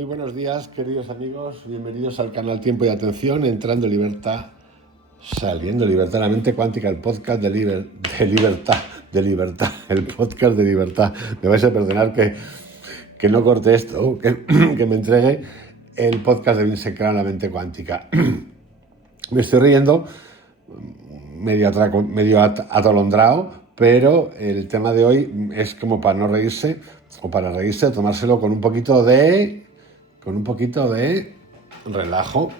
Muy buenos días, queridos amigos. Bienvenidos al canal Tiempo y Atención, entrando en libertad, saliendo libertad, la mente cuántica, el podcast de libertad, el podcast de libertad. Me vais a perdonar que no corte esto, que me entregue el podcast de Vince Cran, la mente cuántica. Me estoy riendo, medio atolondrado, pero el tema de hoy es como para no reírse, o para reírse, tomárselo con un poquito de relajo,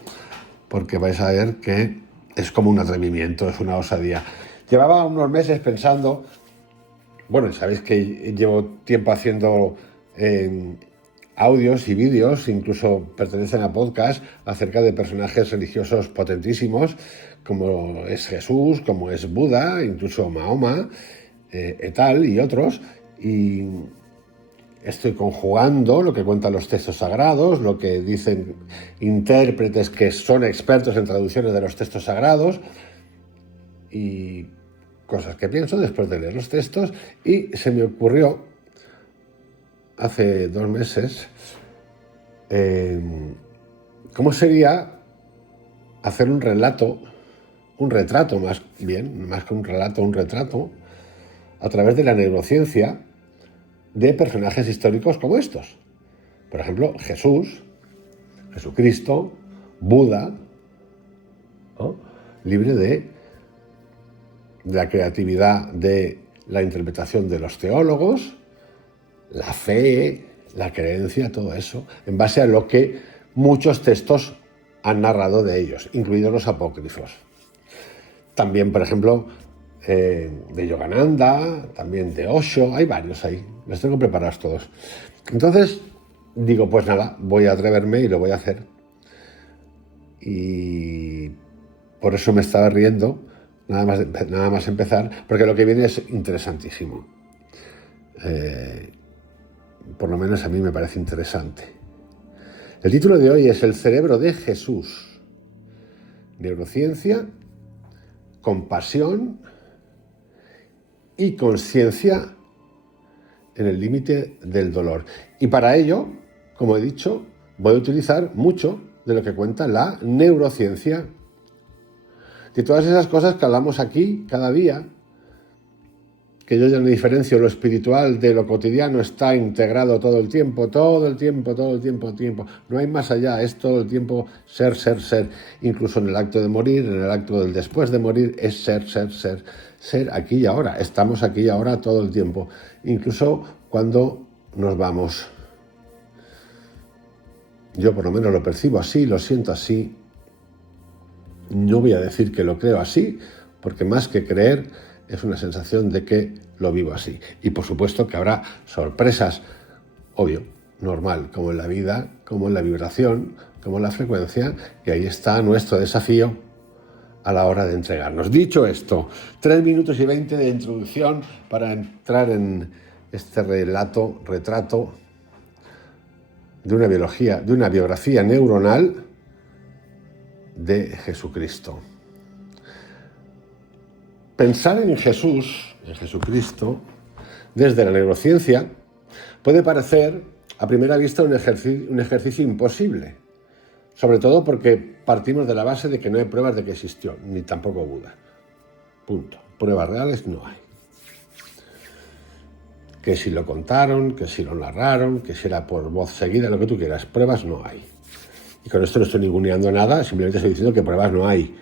porque vais a ver que es como un atrevimiento, es una osadía. Llevaba unos meses pensando, bueno, sabéis que llevo tiempo haciendo audios y vídeos, incluso pertenecen a podcast, acerca de personajes religiosos potentísimos, como es Jesús, como es Buda, incluso Mahoma, tal, y otros, y estoy conjugando lo que cuentan los textos sagrados, lo que dicen intérpretes que son expertos en traducciones de los textos sagrados y cosas que pienso después de leer los textos. Y se me ocurrió hace 2 meses cómo sería hacer un retrato más que un relato, un retrato a través de la neurociencia de personajes históricos como estos. Por ejemplo, Jesucristo, Buda, ¿no? Libre de la creatividad de la interpretación de los teólogos, la fe, la creencia, todo eso, en base a lo que muchos textos han narrado de ellos, incluidos los apócrifos. También, por ejemplo, de Yogananda, también de Osho, hay varios ahí, los tengo preparados todos. Entonces digo, pues nada, voy a atreverme y lo voy a hacer. Y por eso me estaba riendo, nada más empezar, porque lo que viene es interesantísimo. Por lo menos a mí me parece interesante. El título de hoy es El cerebro de Jesús. Neurociencia, compasión y conciencia en el límite del dolor. Y para ello, como he dicho, voy a utilizar mucho de lo que cuenta la neurociencia. De todas esas cosas que hablamos aquí cada día, que yo ya no diferencio lo espiritual de lo cotidiano, está integrado todo el tiempo. No hay más allá, es todo el tiempo ser. Incluso en el acto de morir, en el acto del después de morir, es ser. Ser aquí y ahora, estamos aquí y ahora todo el tiempo. Incluso cuando nos vamos. Yo por lo menos lo percibo así, lo siento así. No voy a decir que lo creo así, porque más que creer es una sensación de que lo vivo así. Y por supuesto que habrá sorpresas, obvio, normal, como en la vida, como en la vibración, como en la frecuencia, y ahí está nuestro desafío a la hora de entregarnos. Dicho esto, 3 minutos y 20 de introducción para entrar en este retrato de una biografía neuronal de Jesucristo. Pensar en Jesucristo, desde la neurociencia, puede parecer a primera vista un ejercicio imposible, sobre todo porque partimos de la base de que no hay pruebas de que existió, ni tampoco Buda. Punto. Pruebas reales no hay. Que si lo contaron, que si lo narraron, que si era por voz seguida, lo que tú quieras, pruebas no hay. Y con esto no estoy ninguneando nada, simplemente estoy diciendo que pruebas no hay.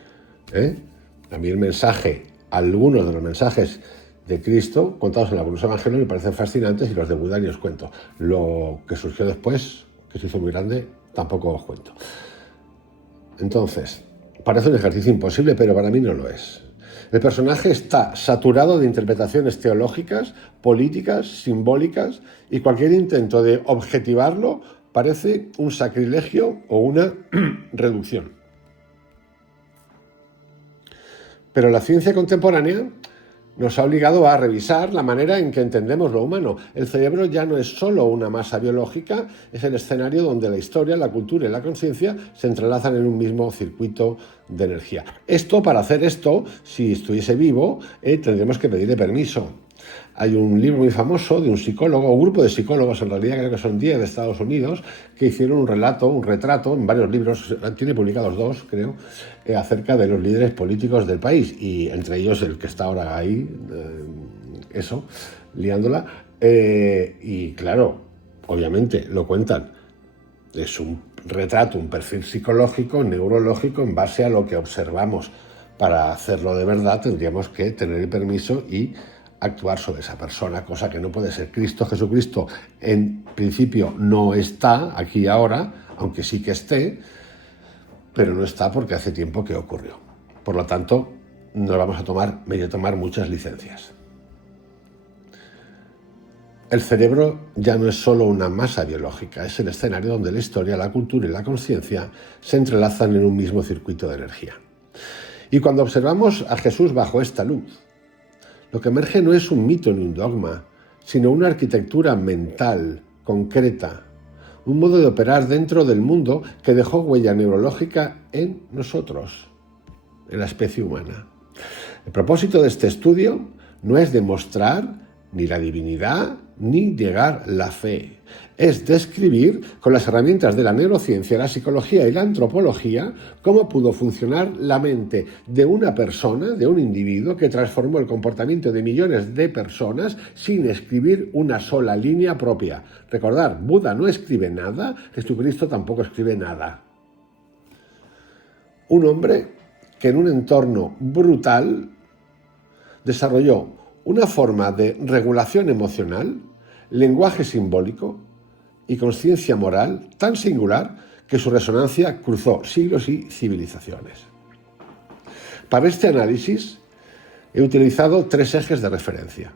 A mí algunos de los mensajes de Cristo contados en algunos evangelios me parecen fascinantes y los de Buda ni os cuento. Lo que surgió después, que se hizo muy grande, tampoco os cuento. Entonces, parece un ejercicio imposible, pero para mí no lo es. El personaje está saturado de interpretaciones teológicas, políticas, simbólicas, y cualquier intento de objetivarlo parece un sacrilegio o una reducción. Pero la ciencia contemporánea nos ha obligado a revisar la manera en que entendemos lo humano. El cerebro ya no es solo una masa biológica, es el escenario donde la historia, la cultura y la conciencia se entrelazan en un mismo circuito de energía. Para hacer esto, si estuviese vivo, tendríamos que pedirle permiso. Hay un libro muy famoso de un psicólogo, un grupo de psicólogos, en realidad creo que son 10 de Estados Unidos, que hicieron un retrato, en varios libros, tiene publicados 2, creo, acerca de los líderes políticos del país, y entre ellos el que está ahora ahí, liándola, y claro, obviamente lo cuentan, es un retrato, un perfil psicológico, neurológico, en base a lo que observamos. Para hacerlo de verdad tendríamos que tener el permiso y actuar sobre esa persona, cosa que no puede ser. Jesucristo en principio no está aquí y ahora, aunque sí que esté, pero no está porque hace tiempo que ocurrió. Por lo tanto, nos vamos a tomar muchas licencias. El cerebro ya no es solo una masa biológica, es el escenario donde la historia, la cultura y la conciencia se entrelazan en un mismo circuito de energía. Y cuando observamos a Jesús bajo esta luz, lo que emerge no es un mito ni un dogma, sino una arquitectura mental, concreta, un modo de operar dentro del mundo que dejó huella neurológica en nosotros, en la especie humana. El propósito de este estudio no es demostrar ni la divinidad ni negar la fe. Es describir con las herramientas de la neurociencia, la psicología y la antropología cómo pudo funcionar la mente de una persona, de un individuo que transformó el comportamiento de millones de personas sin escribir una sola línea propia. Recordar, Buda no escribe nada, Jesucristo tampoco escribe nada. Un hombre que en un entorno brutal desarrolló una forma de regulación emocional, lenguaje simbólico y conciencia moral tan singular que su resonancia cruzó siglos y civilizaciones. Para este análisis he utilizado 3 ejes de referencia.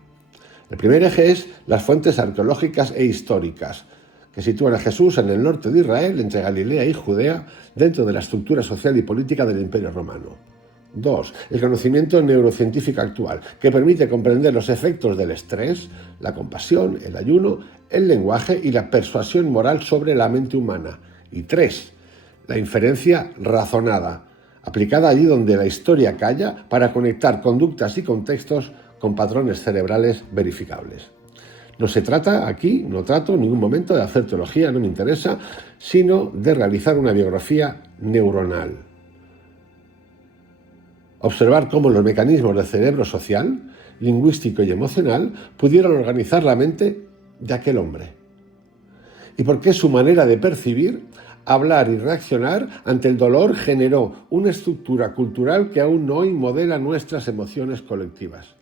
El primer eje es las fuentes arqueológicas e históricas, que sitúan a Jesús en el norte de Israel, entre Galilea y Judea, dentro de la estructura social y política del Imperio Romano. 2. El conocimiento neurocientífico actual, que permite comprender los efectos del estrés, la compasión, el ayuno, el lenguaje y la persuasión moral sobre la mente humana. Y 3. La inferencia razonada, aplicada allí donde la historia calla para conectar conductas y contextos con patrones cerebrales verificables. No se trata aquí, no trato en ningún momento de hacer teología, no me interesa, sino de realizar una biografía neuronal. Observar cómo los mecanismos del cerebro social, lingüístico y emocional pudieron organizar la mente de aquel hombre. Y por qué su manera de percibir, hablar y reaccionar ante el dolor generó una estructura cultural que aún hoy modela nuestras emociones colectivas.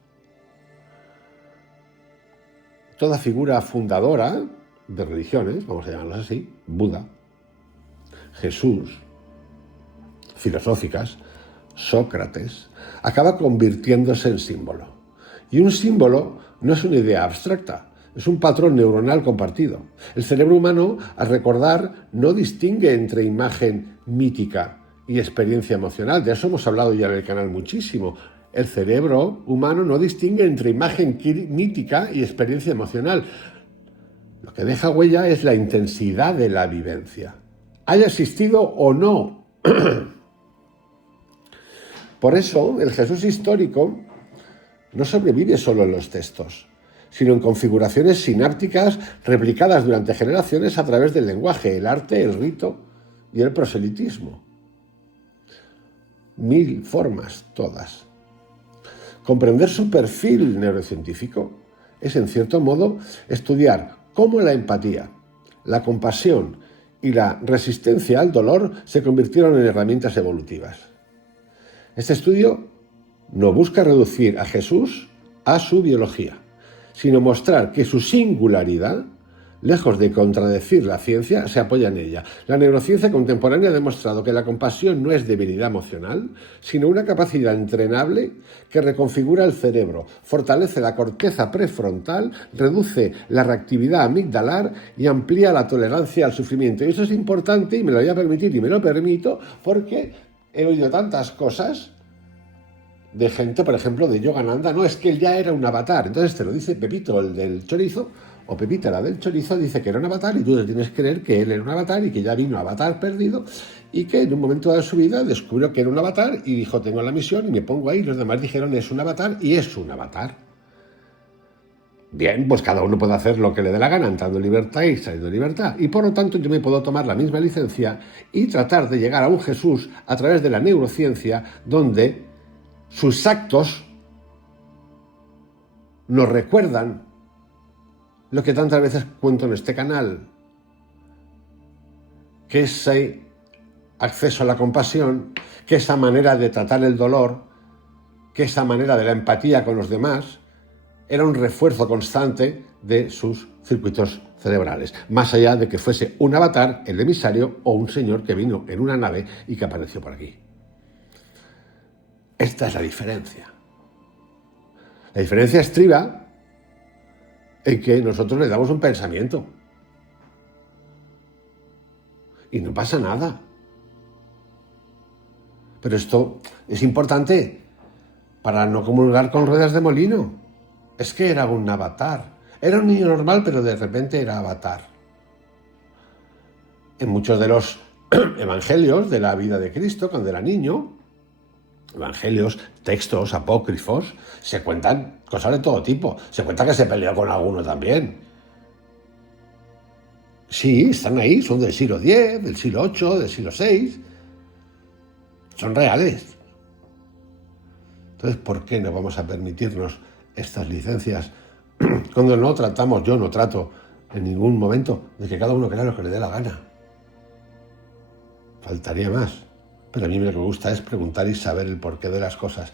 Toda figura fundadora de religiones, vamos a llamarlas así, Buda, Jesús, filosóficas, Sócrates, acaba convirtiéndose en símbolo. Y un símbolo no es una idea abstracta, es un patrón neuronal compartido. El cerebro humano, al recordar, no distingue entre imagen mítica y experiencia emocional. De eso hemos hablado ya en el canal muchísimo. El cerebro humano no distingue entre imagen mítica y experiencia emocional. Lo que deja huella es la intensidad de la vivencia, haya existido o no. Por eso, el Jesús histórico no sobrevive solo en los textos, sino en configuraciones sinápticas replicadas durante generaciones a través del lenguaje, el arte, el rito y el proselitismo. 1000 formas, todas. Comprender su perfil neurocientífico es, en cierto modo, estudiar cómo la empatía, la compasión y la resistencia al dolor se convirtieron en herramientas evolutivas. Este estudio no busca reducir a Jesús a su biología, sino mostrar que su singularidad, lejos de contradecir la ciencia, se apoya en ella. La neurociencia contemporánea ha demostrado que la compasión no es debilidad emocional, sino una capacidad entrenable que reconfigura el cerebro, fortalece la corteza prefrontal, reduce la reactividad amigdalar y amplía la tolerancia al sufrimiento. Y eso es importante, y me lo voy a permitir y me lo permito, porque he oído tantas cosas de gente, por ejemplo, de Yogananda, no, es que él ya era un avatar. Entonces te lo dice Pepito, el del chorizo, o Pepita, la del chorizo, dice que era un avatar y tú te tienes que creer que él era un avatar y que ya vino avatar perdido y que en un momento de su vida descubrió que era un avatar y dijo, tengo la misión y me pongo ahí. Los demás dijeron, es un avatar y es un avatar. Bien, pues cada uno puede hacer lo que le dé la gana, entrando en libertad y saliendo en libertad. Y por lo tanto yo me puedo tomar la misma licencia y tratar de llegar a un Jesús a través de la neurociencia, donde sus actos nos recuerdan lo que tantas veces cuento en este canal, que ese acceso a la compasión, que esa manera de tratar el dolor, que esa manera de la empatía con los demás, era un refuerzo constante de sus circuitos cerebrales, más allá de que fuese un avatar, el emisario, o un señor que vino en una nave y que apareció por aquí. Esta es la diferencia. La diferencia estriba en que nosotros le damos un pensamiento. Y no pasa nada. Pero esto es importante para no comulgar con ruedas de molino. Es que era un avatar. Era un niño normal, pero de repente era avatar. En muchos de los evangelios de la vida de Cristo, cuando era niño, evangelios, textos apócrifos, se cuentan cosas de todo tipo. Se cuenta que se peleó con alguno también. Sí, están ahí, son del siglo X, del siglo VIII, del siglo VI. Son reales. Entonces, ¿por qué no vamos a permitirnos estas licencias cuando no tratamos, yo no trato en ningún momento de que cada uno crea lo que le dé la gana? Faltaría más. Pero a mí lo que me gusta es preguntar y saber el porqué de las cosas.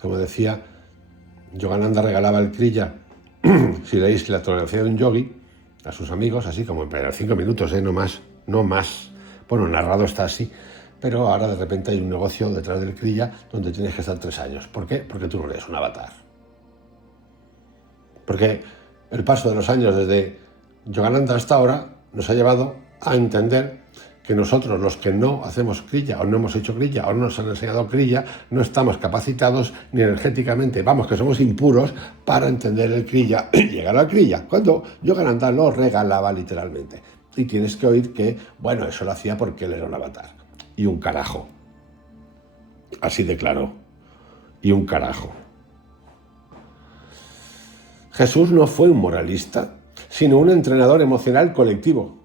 Como decía, Yogananda regalaba el Kriya, si leéis La tolerancia de un yogi, a sus amigos, así como en 5 minutos, no más. Bueno, narrado está así. Pero ahora de repente hay un negocio detrás del Kriya donde tienes que estar 3 años. ¿Por qué? Porque tú no eres un avatar. Porque el paso de los años desde Yogananda hasta ahora nos ha llevado a entender que nosotros, los que no hacemos Kriya o no hemos hecho Kriya o no nos han enseñado Kriya, no estamos capacitados ni energéticamente, vamos, que somos impuros para entender el Kriya y llegar al Kriya, cuando Yogananda lo regalaba literalmente. Y tienes que oír que, bueno, eso lo hacía porque él era un avatar. Y un carajo. Así de claro. Y un carajo. Jesús no fue un moralista, sino un entrenador emocional colectivo.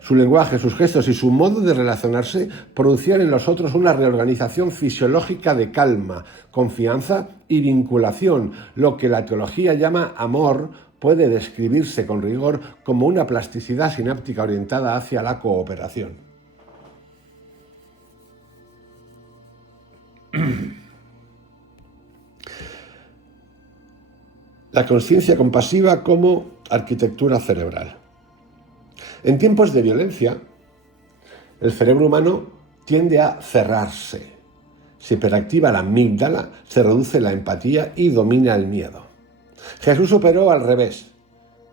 Su lenguaje, sus gestos y su modo de relacionarse producían en los otros una reorganización fisiológica de calma, confianza y vinculación. Lo que la teología llama amor puede describirse con rigor como una plasticidad sináptica orientada hacia la cooperación. La consciencia compasiva como arquitectura cerebral. En tiempos de violencia, el cerebro humano tiende a cerrarse. Se hiperactiva la amígdala, se reduce la empatía y domina el miedo. Jesús operó al revés.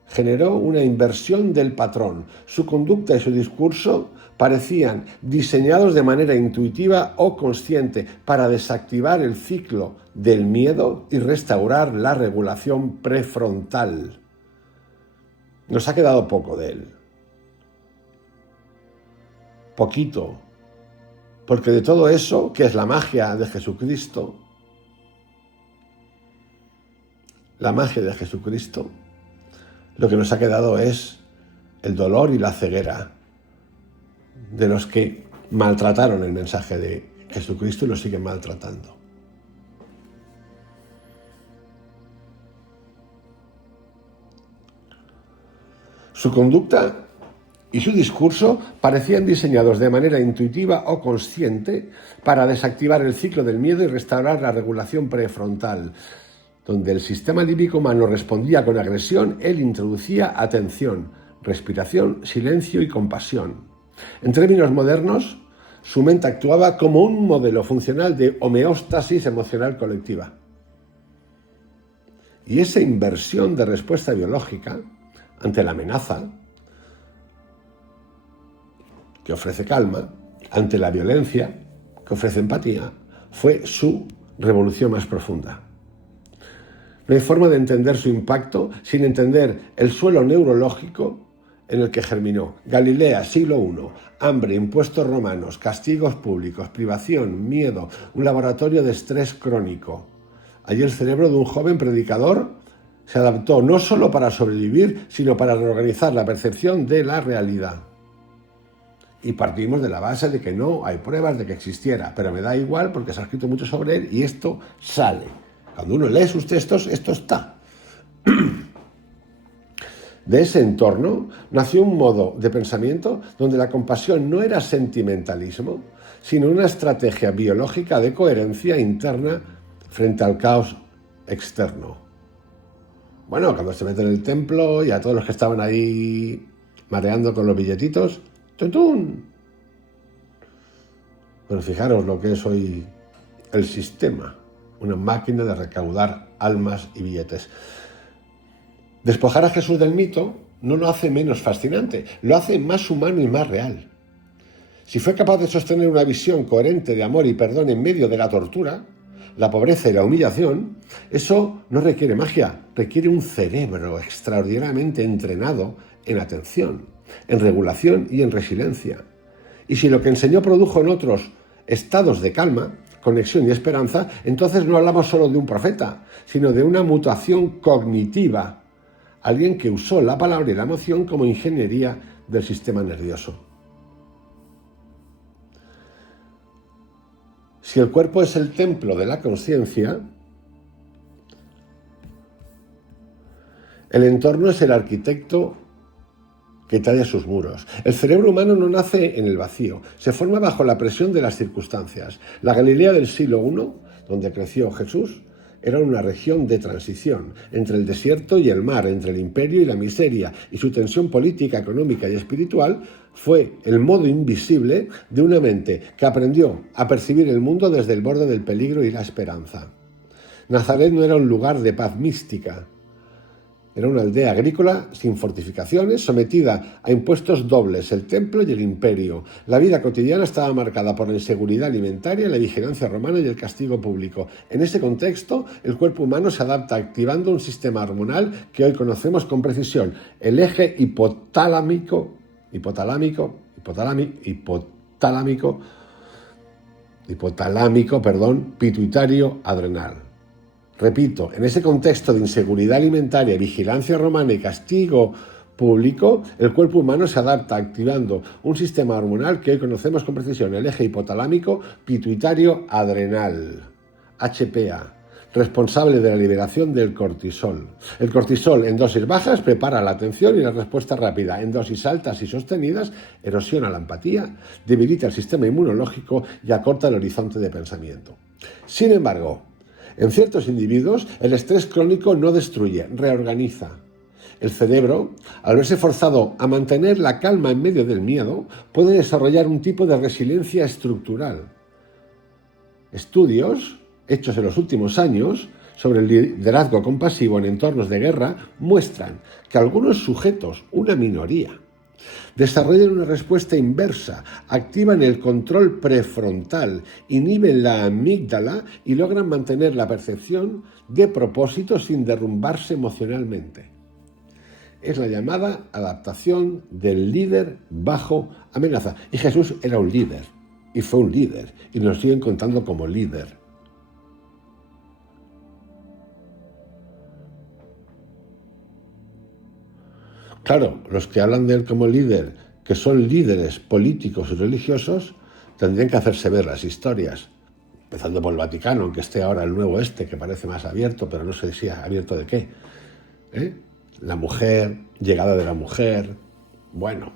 Generó una inversión del patrón. Su conducta y su discurso parecían diseñados de manera intuitiva o consciente para desactivar el ciclo del miedo y restaurar la regulación prefrontal. Nos ha quedado poco de él. Poquito. Porque de todo eso, que es la magia de Jesucristo, lo que nos ha quedado es el dolor y la ceguera de los que maltrataron el mensaje de Jesucristo y lo siguen maltratando. Su conducta y su discurso parecían diseñados de manera intuitiva o consciente para desactivar el ciclo del miedo y restaurar la regulación prefrontal. Donde el sistema límbico humano respondía con agresión, él introducía atención, respiración, silencio y compasión. En términos modernos, su mente actuaba como un modelo funcional de homeostasis emocional colectiva. Y esa inversión de respuesta biológica ante la amenaza, que ofrece calma, ante la violencia, que ofrece empatía, fue su revolución más profunda. No hay forma de entender su impacto sin entender el suelo neurológico en el que germinó. Galilea, siglo I, hambre, impuestos romanos, castigos públicos, privación, miedo, un laboratorio de estrés crónico. Allí el cerebro de un joven predicador Se adaptó no solo para sobrevivir, sino para reorganizar la percepción de la realidad. Y partimos de la base de que no hay pruebas de que existiera, pero me da igual porque se ha escrito mucho sobre él y esto sale. Cuando uno lee sus textos, esto está. De ese entorno nació un modo de pensamiento donde la compasión no era sentimentalismo, sino una estrategia biológica de coherencia interna frente al caos externo. Bueno, cuando se mete en el templo y a todos los que estaban ahí mareando con los billetitos, ¡tun! Bueno, fijaros lo que es hoy el sistema, una máquina de recaudar almas y billetes. Despojar a Jesús del mito no lo hace menos fascinante, lo hace más humano y más real. Si fue capaz de sostener una visión coherente de amor y perdón en medio de la tortura, la pobreza y la humillación, eso no requiere magia, requiere un cerebro extraordinariamente entrenado en atención, en regulación y en resiliencia. Y si lo que enseñó produjo en otros estados de calma, conexión y esperanza, entonces no hablamos solo de un profeta, sino de una mutación cognitiva, alguien que usó la palabra y la emoción como ingeniería del sistema nervioso. Si el cuerpo es el templo de la conciencia, el entorno es el arquitecto que talla sus muros. El cerebro humano no nace en el vacío, se forma bajo la presión de las circunstancias. La Galilea del siglo I, donde creció Jesús, era una región de transición entre el desierto y el mar, entre el imperio y la miseria, y su tensión política, económica y espiritual fue el modo invisible de una mente que aprendió a percibir el mundo desde el borde del peligro y la esperanza. Nazaret no era un lugar de paz mística, era una aldea agrícola sin fortificaciones, sometida a impuestos dobles, el templo y el imperio. La vida cotidiana estaba marcada por la inseguridad alimentaria, la vigilancia romana y el castigo público. En ese contexto, el cuerpo humano se adapta activando un sistema hormonal que hoy conocemos con precisión, el eje hipotalámico, pituitario adrenal. Repito, en ese contexto de inseguridad alimentaria, vigilancia romana y castigo público, el cuerpo humano se adapta activando un sistema hormonal que hoy conocemos con precisión, el eje hipotalámico pituitario adrenal, HPA, responsable de la liberación del cortisol. El cortisol en dosis bajas prepara la atención y la respuesta rápida. En dosis altas y sostenidas erosiona la empatía, debilita el sistema inmunológico y acorta el horizonte de pensamiento. Sin embargo, en ciertos individuos, el estrés crónico no destruye, reorganiza. El cerebro, al verse forzado a mantener la calma en medio del miedo, puede desarrollar un tipo de resiliencia estructural. Estudios hechos en los últimos años sobre el liderazgo compasivo en entornos de guerra muestran que algunos sujetos, una minoría, desarrollan una respuesta inversa, activan el control prefrontal, inhiben la amígdala y logran mantener la percepción de propósito sin derrumbarse emocionalmente. Es la llamada adaptación del líder bajo amenaza. Y Jesús era un líder, y fue un líder, y nos siguen contando como líder. Claro, los que hablan de él como líder, que son líderes políticos y religiosos, tendrían que hacerse ver las historias, empezando por el Vaticano, aunque esté ahora el nuevo que parece más abierto, pero no sé si abierto de qué. La mujer, llegada de la mujer, bueno,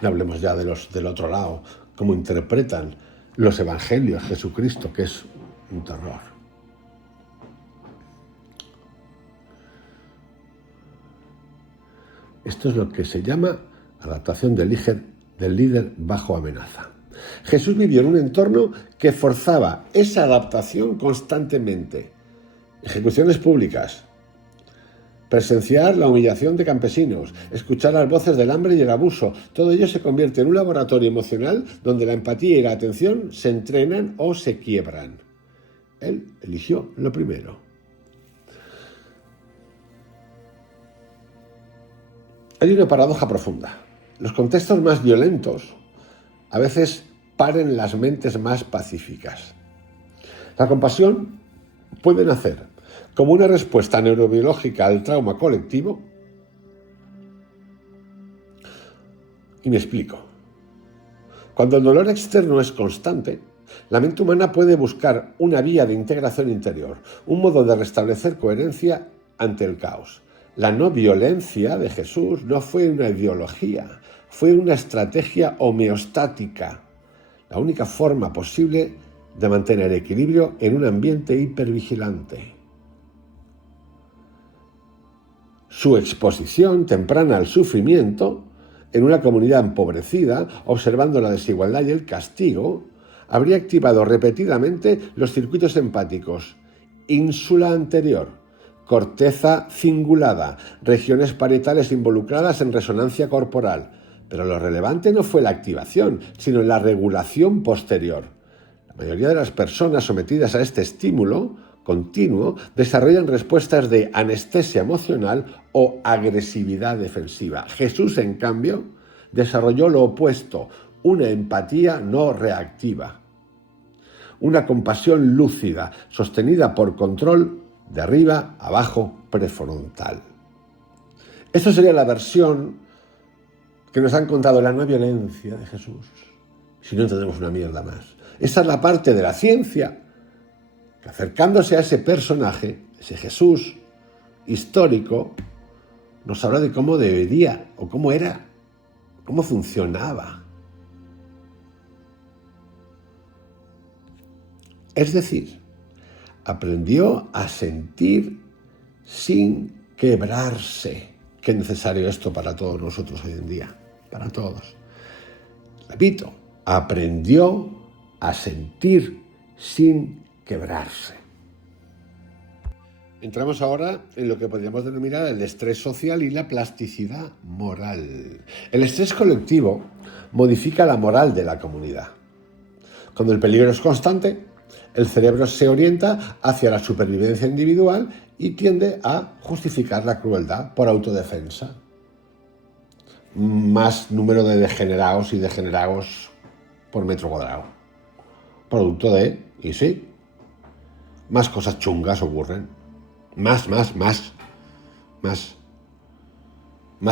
no hablemos ya del otro lado, cómo interpretan los evangelios Jesucristo, que es un terror. Esto es lo que se llama adaptación del líder bajo amenaza. Jesús vivió en un entorno que forzaba esa adaptación constantemente. Ejecuciones públicas, presenciar la humillación de campesinos, escuchar las voces del hambre y el abuso. Todo ello se convierte en un laboratorio emocional donde la empatía y la atención se entrenan o se quiebran. Él eligió lo primero. Hay una paradoja profunda. Los contextos más violentos a veces paren las mentes más pacíficas. La compasión puede nacer como una respuesta neurobiológica al trauma colectivo. Y me explico. Cuando el dolor externo es constante, la mente humana puede buscar una vía de integración interior, un modo de restablecer coherencia ante el caos. La no violencia de Jesús no fue una ideología, fue una estrategia homeostática, la única forma posible de mantener equilibrio en un ambiente hipervigilante. Su exposición temprana al sufrimiento en una comunidad empobrecida, observando la desigualdad y el castigo, habría activado repetidamente los circuitos empáticos: ínsula anterior, corteza cingulada, regiones parietales involucradas en resonancia corporal. Pero lo relevante no fue la activación, sino la regulación posterior. La mayoría de las personas sometidas a este estímulo continuo desarrollan respuestas de anestesia emocional o agresividad defensiva. Jesús, en cambio, desarrolló lo opuesto, una empatía no reactiva, una compasión lúcida, sostenida por control de arriba, abajo, prefrontal. Esto sería la versión que nos han contado la no violencia de Jesús. Si no, entendemos una mierda más. Esta es la parte de la ciencia que, acercándose a ese personaje, ese Jesús histórico, nos habla de cómo debería o cómo era, cómo funcionaba. Es decir, aprendió a sentir sin quebrarse. Qué necesario esto para todos nosotros hoy en día, para todos. Repito, aprendió a sentir sin quebrarse. Entramos ahora en lo que podríamos denominar el estrés social y la plasticidad moral. El estrés colectivo modifica la moral de la comunidad. Cuando el peligro es constante, el cerebro se orienta hacia la supervivencia individual y tiende a justificar la crueldad por autodefensa. Más número de degenerados y degenerados por metro cuadrado. Producto de, y sí, más cosas chungas ocurren. Más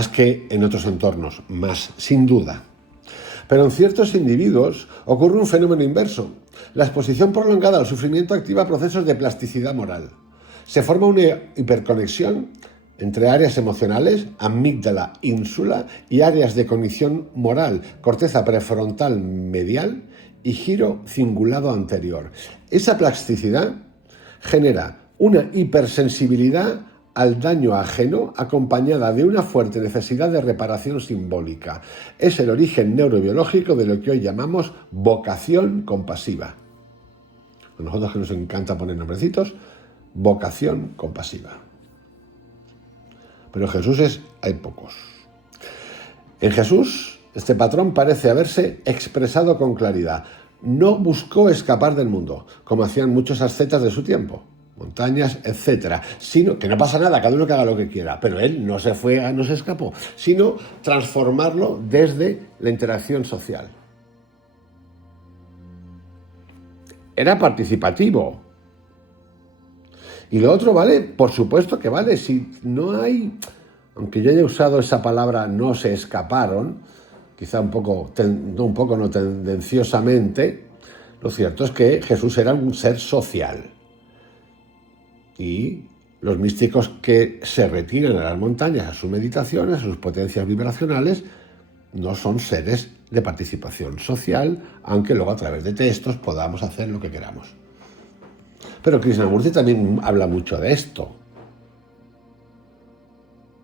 que en otros entornos, más, sin duda. Pero en ciertos individuos ocurre un fenómeno inverso. La exposición prolongada al sufrimiento activa procesos de plasticidad moral. Se forma una hiperconexión entre áreas emocionales, amígdala, ínsula, y áreas de cognición moral, corteza prefrontal medial y giro cingulado anterior. Esa plasticidad genera una hipersensibilidad al daño ajeno acompañada de una fuerte necesidad de reparación simbólica. Es el origen neurobiológico de lo que hoy llamamos vocación compasiva. A nosotros que nos encanta poner nombrecitos, vocación compasiva. Pero en Jesús hay pocos. En Jesús, este patrón parece haberse expresado con claridad. No buscó escapar del mundo, como hacían muchos ascetas de su tiempo, montañas, etcétera, sino que no pasa nada, cada uno que haga lo que quiera, pero él no se escapó, sino transformarlo desde la interacción social. Era participativo. Y lo otro vale, por supuesto que vale, si no hay, aunque yo haya usado esa palabra no se escaparon, quizá un poco no tendenciosamente, lo cierto es que Jesús era un ser social. Y los místicos que se retiran a las montañas, a sus meditaciones, a sus potencias vibracionales, no son seres de participación social, aunque luego a través de textos podamos hacer lo que queramos. Pero Krishnamurti también habla mucho de esto.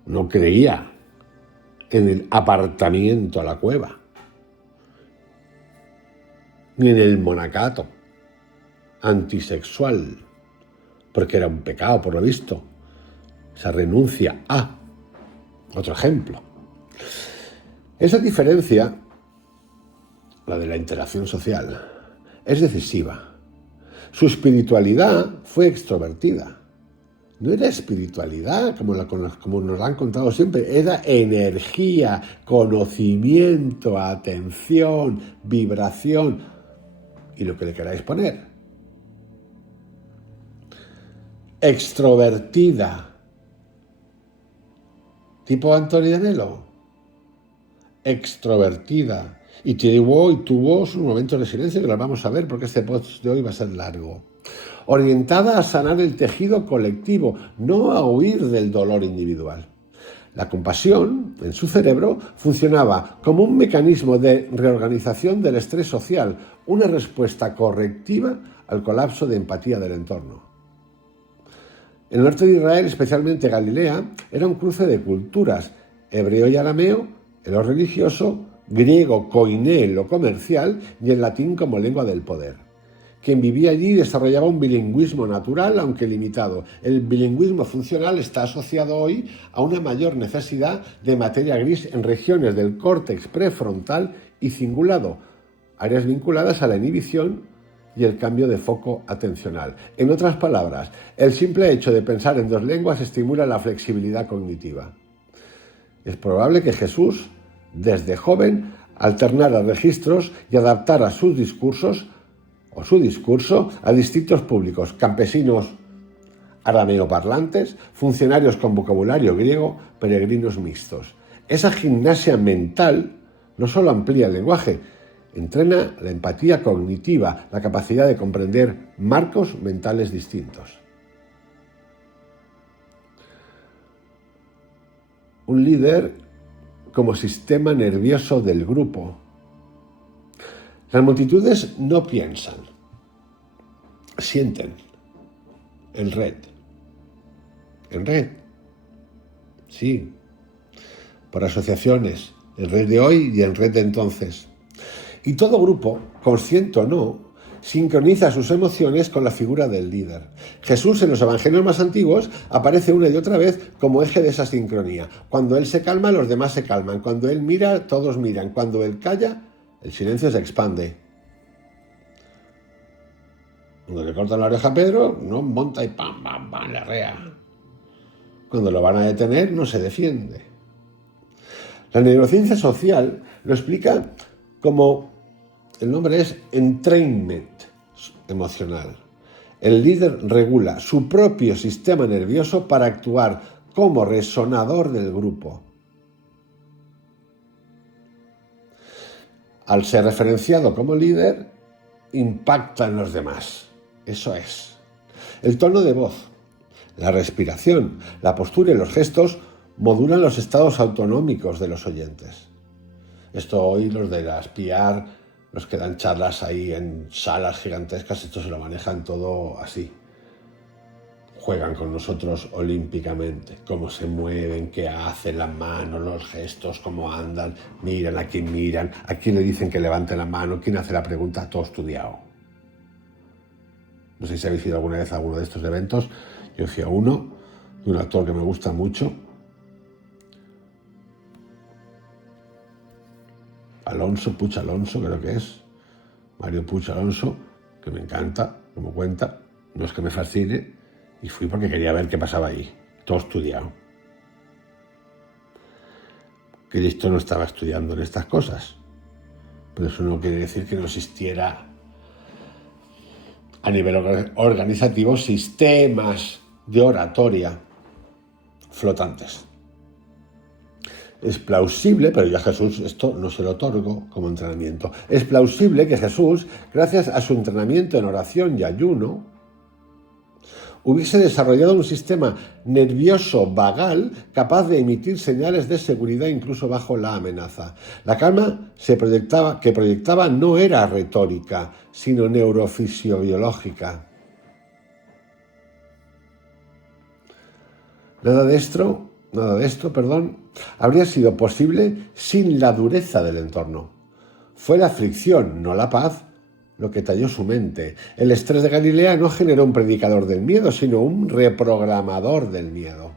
No creía en el apartamiento a la cueva, ni en el monacato antisexual, porque era un pecado, por lo visto. Se renuncia a. Otro ejemplo. Esa diferencia, la de la interacción social, es decisiva. Su espiritualidad fue extrovertida. No era espiritualidad, como nos la han contado siempre, era energía, conocimiento, atención, vibración y lo que le queráis poner. extrovertida, tipo Antonio Danelo, extrovertida, y tuvo sus momentos de silencio que los vamos a ver porque este post de hoy va a ser largo. Orientada a sanar el tejido colectivo, no a huir del dolor individual. La compasión, en su cerebro, funcionaba como un mecanismo de reorganización del estrés social, una respuesta correctiva al colapso de empatía del entorno. El norte de Israel, especialmente Galilea, era un cruce de culturas, hebreo y arameo, en lo religioso, griego koiné en lo comercial y el latín como lengua del poder. Quien vivía allí desarrollaba un bilingüismo natural, aunque limitado. El bilingüismo funcional está asociado hoy a una mayor necesidad de materia gris en regiones del córtex prefrontal y cingulado, áreas vinculadas a la inhibición y el cambio de foco atencional. En otras palabras, el simple hecho de pensar en dos lenguas estimula la flexibilidad cognitiva. Es probable que Jesús, desde joven, alternara registros y adaptara sus discursos su discurso a distintos públicos, campesinos arameoparlantes, funcionarios con vocabulario griego, peregrinos mixtos. Esa gimnasia mental no solo amplía el lenguaje, entrena la empatía cognitiva, la capacidad de comprender marcos mentales distintos. Un líder como sistema nervioso del grupo. Las multitudes no piensan, sienten, en red. En red, sí, por asociaciones, en red de hoy y en red de entonces. Y todo grupo, consciente o no, sincroniza sus emociones con la figura del líder. Jesús en los evangelios más antiguos aparece una y otra vez como eje de esa sincronía. Cuando Él se calma, los demás se calman. Cuando Él mira, todos miran. Cuando Él calla, el silencio se expande. Cuando le cortan la oreja a Pedro, no monta y pam, pam, pam, le arrea. Cuando lo van a detener, no se defiende. La neurociencia social lo explica como, el nombre es entrainment emocional. El líder regula su propio sistema nervioso para actuar como resonador del grupo. Al ser referenciado como líder, impacta en los demás. Eso es. El tono de voz, la respiración, la postura y los gestos modulan los estados autonómicos de los oyentes. Esto hoy los de las PR, los que dan charlas ahí en salas gigantescas, esto se lo manejan todo así. Juegan con nosotros olímpicamente, cómo se mueven, qué hacen, las manos, los gestos, cómo andan, miran, a quién le dicen que levante la mano, quién hace la pregunta, todo estudiado. No sé si habéis ido alguna vez a alguno de estos eventos. Yo fui a uno de un actor que me gusta mucho, Puig Alonso, creo que es, Mario Puig Alonso, que me encanta, como cuenta, no es que me fascine, y fui porque quería ver qué pasaba ahí, todo estudiado. Que listo no estaba estudiando en estas cosas, pero eso no quiere decir que no existiera a nivel organizativo sistemas de oratoria flotantes. Es plausible, pero yo a Jesús esto no se lo otorgo como entrenamiento. Es plausible que Jesús, gracias a su entrenamiento en oración y ayuno, hubiese desarrollado un sistema nervioso vagal capaz de emitir señales de seguridad incluso bajo la amenaza. La calma que proyectaba no era retórica, sino neurofisiológica. Nada de esto, habría sido posible sin la dureza del entorno. Fue la fricción, no la paz, lo que talló su mente. El estrés de Galilea no generó un predicador del miedo, sino un reprogramador del miedo.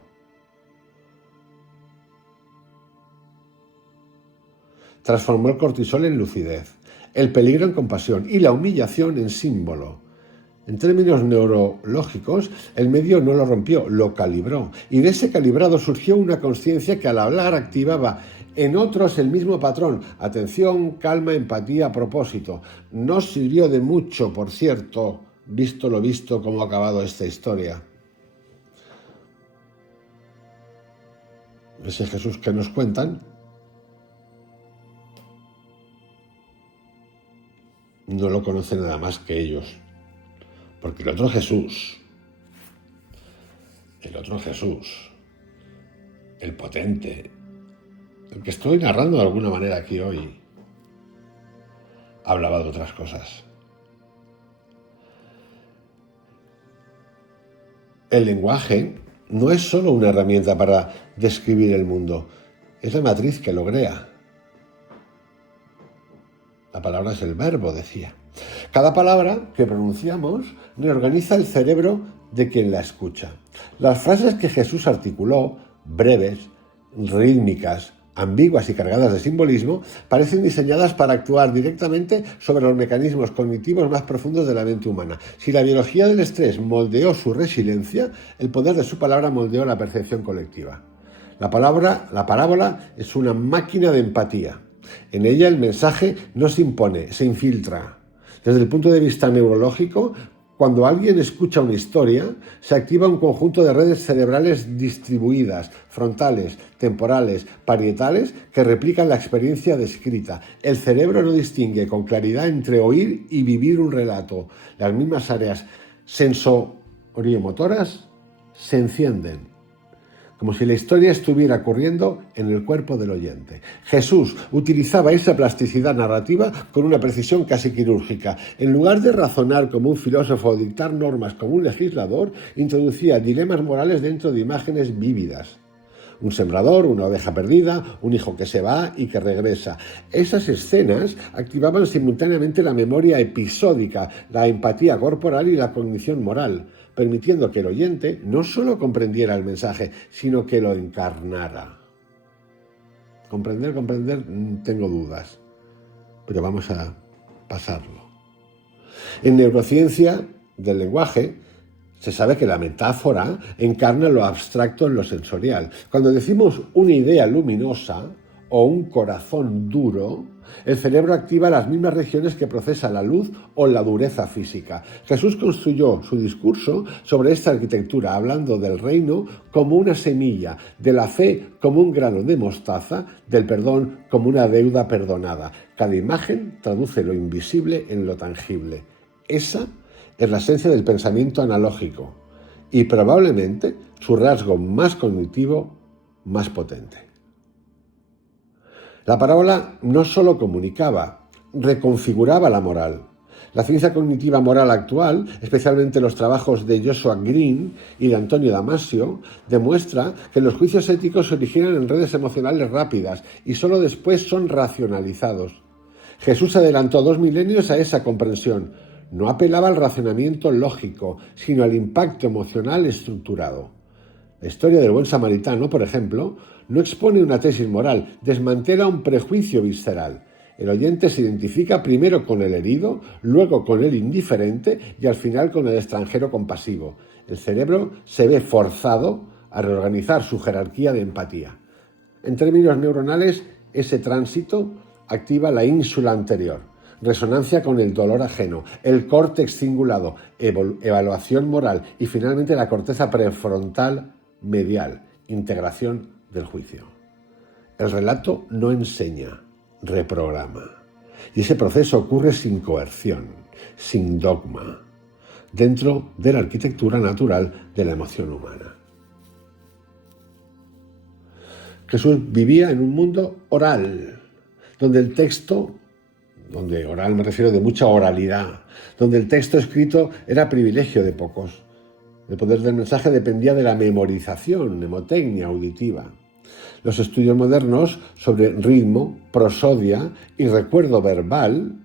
Transformó el cortisol en lucidez, el peligro en compasión y la humillación en símbolo. En términos neurológicos, el medio no lo rompió, lo calibró. Y de ese calibrado surgió una conciencia que al hablar activaba en otros el mismo patrón. Atención, calma, empatía, propósito. No sirvió de mucho, por cierto, visto lo visto, cómo ha acabado esta historia. ese Jesús que nos cuentan, no lo conoce nada más que ellos. Porque el otro Jesús, el potente, el que estoy narrando de alguna manera aquí hoy, hablaba de otras cosas. El lenguaje no es solo una herramienta para describir el mundo, es la matriz que lo crea. La palabra es el verbo, decía. Cada palabra que pronunciamos reorganiza el cerebro de quien la escucha. Las frases que Jesús articuló, breves, rítmicas, ambiguas y cargadas de simbolismo, parecen diseñadas para actuar directamente sobre los mecanismos cognitivos más profundos de la mente humana. Si la biología del estrés moldeó su resiliencia, el poder de su palabra moldeó la percepción colectiva. La parábola es una máquina de empatía. En ella el mensaje no se impone, se infiltra. Desde el punto de vista neurológico, cuando alguien escucha una historia, se activa un conjunto de redes cerebrales distribuidas, frontales, temporales, parietales, que replican la experiencia descrita. El cerebro no distingue con claridad entre oír y vivir un relato. Las mismas áreas sensoriomotoras se encienden, como si la historia estuviera ocurriendo en el cuerpo del oyente. Jesús utilizaba esa plasticidad narrativa con una precisión casi quirúrgica. En lugar de razonar como un filósofo o dictar normas como un legislador, introducía dilemas morales dentro de imágenes vívidas. Un sembrador, una oveja perdida, un hijo que se va y que regresa. Esas escenas activaban simultáneamente la memoria episódica, la empatía corporal y la cognición moral, permitiendo que el oyente no solo comprendiera el mensaje, sino que lo encarnara. Comprender, tengo dudas, pero vamos a pasarlo. En neurociencia del lenguaje, se sabe que la metáfora encarna lo abstracto en lo sensorial. Cuando decimos una idea luminosa o un corazón duro, el cerebro activa las mismas regiones que procesa la luz o la dureza física. Jesús construyó su discurso sobre esta arquitectura, hablando del reino como una semilla, de la fe como un grano de mostaza, del perdón como una deuda perdonada. Cada imagen traduce lo invisible en lo tangible. Esa es la esencia del pensamiento analógico y probablemente su rasgo más cognitivo, más potente. La parábola no solo comunicaba, reconfiguraba la moral. La ciencia cognitiva moral actual, especialmente los trabajos de Joshua Green y de Antonio Damasio, demuestra que los juicios éticos se originan en redes emocionales rápidas y solo después son racionalizados. Jesús adelantó 2 milenios a esa comprensión. No apelaba al razonamiento lógico, sino al impacto emocional estructurado. La historia del buen samaritano, por ejemplo, no expone una tesis moral, desmantela un prejuicio visceral. El oyente se identifica primero con el herido, luego con el indiferente y al final con el extranjero compasivo. El cerebro se ve forzado a reorganizar su jerarquía de empatía. En términos neuronales, ese tránsito activa la ínsula anterior, resonancia con el dolor ajeno, el córtex cingulado, evaluación moral y finalmente la corteza prefrontal medial, integración del juicio. El relato no enseña, reprograma. Y ese proceso ocurre sin coerción, sin dogma, dentro de la arquitectura natural de la emoción humana. Jesús vivía en un mundo oral, donde el texto, donde oral me refiero de mucha oralidad, donde el texto escrito era privilegio de pocos. El poder del mensaje dependía de la memorización, mnemotecnia auditiva. Los estudios modernos sobre ritmo, prosodia y recuerdo verbal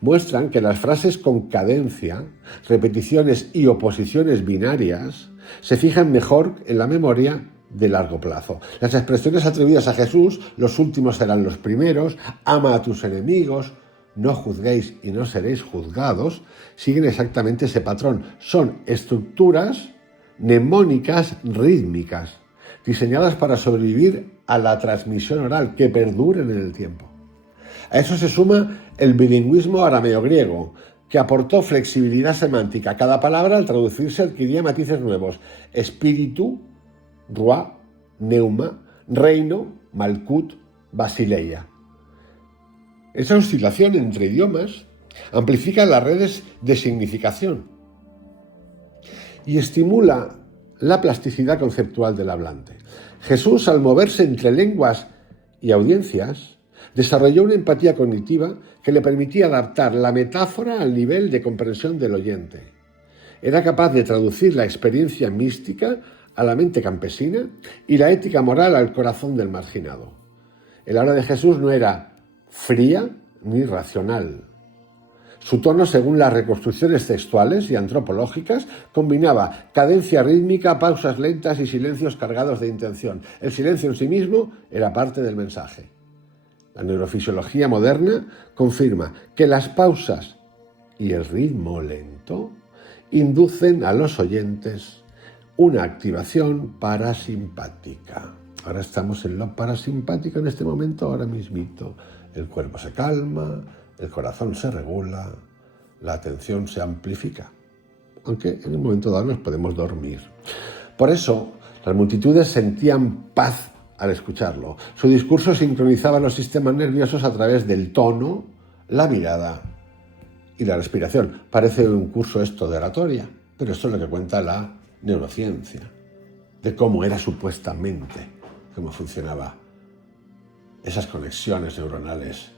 muestran que las frases con cadencia, repeticiones y oposiciones binarias se fijan mejor en la memoria de largo plazo. Las expresiones atribuidas a Jesús, los últimos serán los primeros, ama a tus enemigos, no juzguéis y no seréis juzgados, siguen exactamente ese patrón. Son estructuras mnemónicas rítmicas, diseñadas para sobrevivir a la transmisión oral, que perduren en el tiempo. A eso se suma el bilingüismo arameo-griego, que aportó flexibilidad semántica. Cada palabra, al traducirse, adquiría matices nuevos. Espíritu, ruá, neuma, reino, Malkut, Basileia. Esa oscilación entre idiomas amplifica las redes de significación y estimula la plasticidad conceptual del hablante. Jesús, al moverse entre lenguas y audiencias, desarrolló una empatía cognitiva que le permitía adaptar la metáfora al nivel de comprensión del oyente. Era capaz de traducir la experiencia mística a la mente campesina y la ética moral al corazón del marginado. El habla de Jesús no era fría ni racional. Su tono, según las reconstrucciones textuales y antropológicas, combinaba cadencia rítmica, pausas lentas y silencios cargados de intención. El silencio en sí mismo era parte del mensaje. La neurofisiología moderna confirma que las pausas y el ritmo lento inducen a los oyentes una activación parasimpática. Ahora estamos en lo parasimpático en este momento, ahora mismito. El cuerpo se calma, el corazón se regula, la atención se amplifica. Aunque en un momento dado nos podemos dormir. Por eso, las multitudes sentían paz al escucharlo. Su discurso sincronizaba los sistemas nerviosos a través del tono, la mirada y la respiración. Parece un curso esto de oratoria, pero esto es lo que cuenta la neurociencia, de cómo era supuestamente, cómo funcionaba esas conexiones neuronales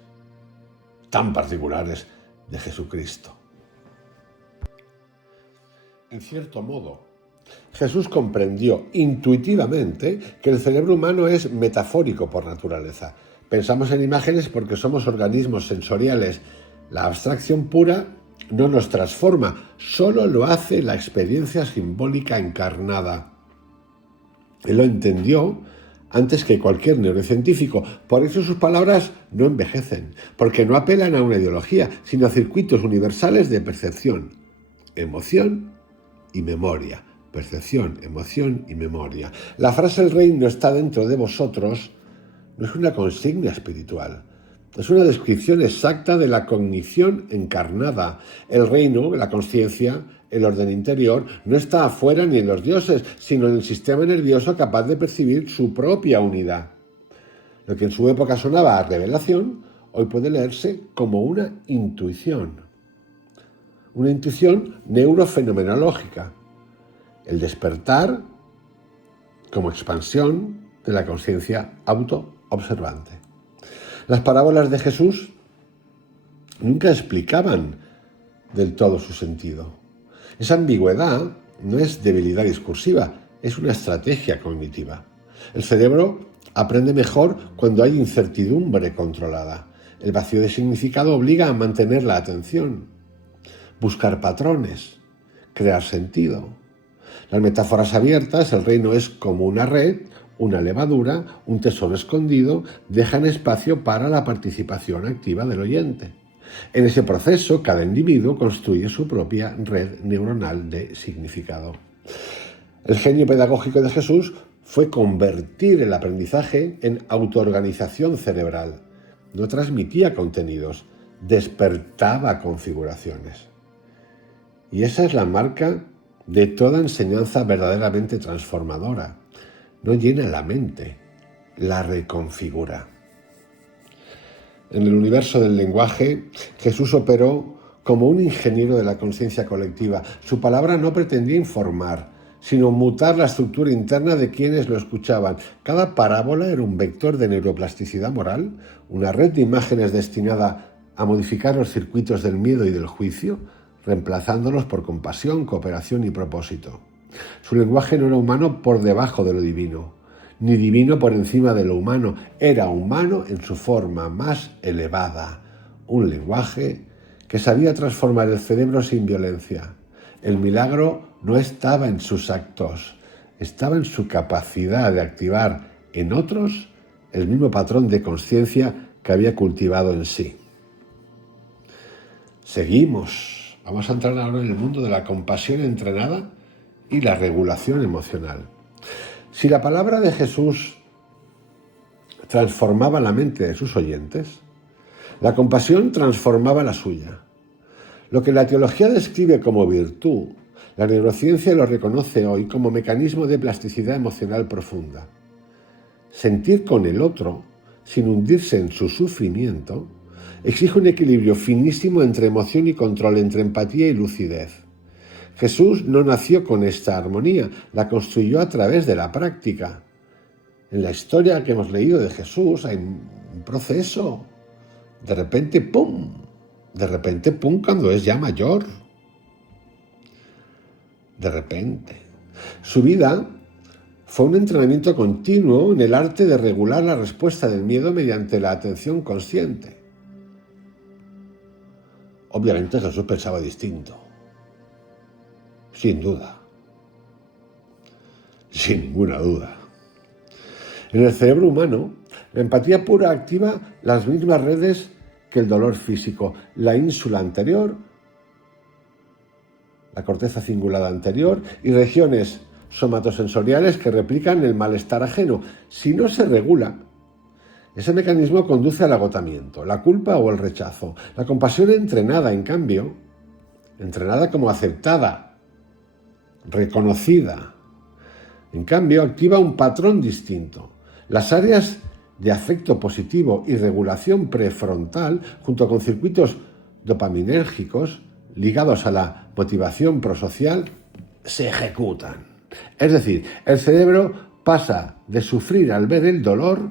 tan particulares de Jesucristo. En cierto modo, Jesús comprendió intuitivamente que el cerebro humano es metafórico por naturaleza. Pensamos en imágenes porque somos organismos sensoriales. La abstracción pura no nos transforma, solo lo hace la experiencia simbólica encarnada. Él lo entendió antes que cualquier neurocientífico. Por eso sus palabras no envejecen, porque no apelan a una ideología, sino a circuitos universales de percepción, emoción y memoria. Percepción, emoción y memoria. La frase "el reino está dentro de vosotros" no es una consigna espiritual. Es una descripción exacta de la cognición encarnada. El reino, la consciencia, el orden interior, no está afuera ni en los dioses, sino en el sistema nervioso capaz de percibir su propia unidad. Lo que en su época sonaba a revelación, hoy puede leerse como una intuición. Una intuición neurofenomenológica. El despertar como expansión de la conciencia autoobservante. Las parábolas de Jesús nunca explicaban del todo su sentido. Esa ambigüedad no es debilidad discursiva, es una estrategia cognitiva. El cerebro aprende mejor cuando hay incertidumbre controlada. El vacío de significado obliga a mantener la atención, buscar patrones, crear sentido. Las metáforas abiertas, el reino es como una red, una levadura, un tesoro escondido, dejan espacio para la participación activa del oyente. En ese proceso, cada individuo construye su propia red neuronal de significado. El genio pedagógico de Jesús fue convertir el aprendizaje en autoorganización cerebral. No transmitía contenidos, despertaba configuraciones. Y esa es la marca de toda enseñanza verdaderamente transformadora. No llena la mente, la reconfigura. En el universo del lenguaje, Jesús operó como un ingeniero de la conciencia colectiva. Su palabra no pretendía informar, sino mutar la estructura interna de quienes lo escuchaban. Cada parábola era un vector de neuroplasticidad moral, una red de imágenes destinada a modificar los circuitos del miedo y del juicio, reemplazándolos por compasión, cooperación y propósito. Su lenguaje no era humano por debajo de lo divino, ni divino por encima de lo humano. Era humano en su forma más elevada. Un lenguaje que sabía transformar el cerebro sin violencia. El milagro no estaba en sus actos, estaba en su capacidad de activar en otros el mismo patrón de conciencia que había cultivado en sí. Seguimos. Vamos a entrar ahora en el mundo de la compasión entrenada y la regulación emocional. Si la palabra de Jesús transformaba la mente de sus oyentes, la compasión transformaba la suya. Lo que la teología describe como virtud, la neurociencia lo reconoce hoy como mecanismo de plasticidad emocional profunda. sentir con el otro, sin hundirse en su sufrimiento, exige un equilibrio finísimo entre emoción y control, entre empatía y lucidez. Jesús no nació con esta armonía, la construyó a través de la práctica. En la historia que hemos leído de Jesús hay un proceso. De repente, ¡pum! Cuando es ya mayor. De repente. Su vida fue un entrenamiento continuo en el arte de regular la respuesta del miedo mediante la atención consciente. Obviamente Jesús pensaba distinto. Sin duda. Sin ninguna duda. En el cerebro humano, la empatía pura activa las mismas redes que el dolor físico. La ínsula anterior, la corteza cingulada anterior y regiones somatosensoriales que replican el malestar ajeno. Si no se regula, ese mecanismo conduce al agotamiento, la culpa o el rechazo. La compasión entrenada, en cambio, entrenada como aceptada, reconocida, en cambio, activa un patrón distinto. Las áreas de afecto positivo y regulación prefrontal, junto con circuitos dopaminérgicos ligados a la motivación prosocial, se ejecutan. Es decir, el cerebro pasa de sufrir al ver el dolor,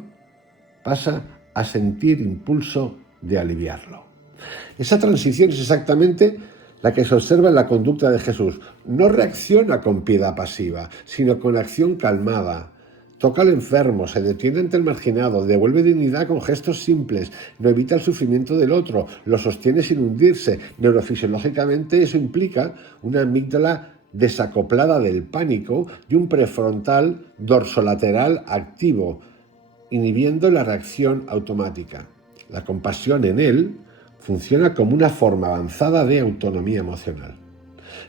pasa a sentir impulso de aliviarlo. Esa transición es exactamente la que se observa en la conducta de Jesús. No reacciona con piedad pasiva, sino con acción calmada. Toca al enfermo, se detiene ante el marginado, devuelve dignidad con gestos simples, no evita el sufrimiento del otro, lo sostiene sin hundirse. Neurofisiológicamente eso implica una amígdala desacoplada del pánico y un prefrontal dorsolateral activo, inhibiendo la reacción automática. La compasión en él funciona como una forma avanzada de autonomía emocional.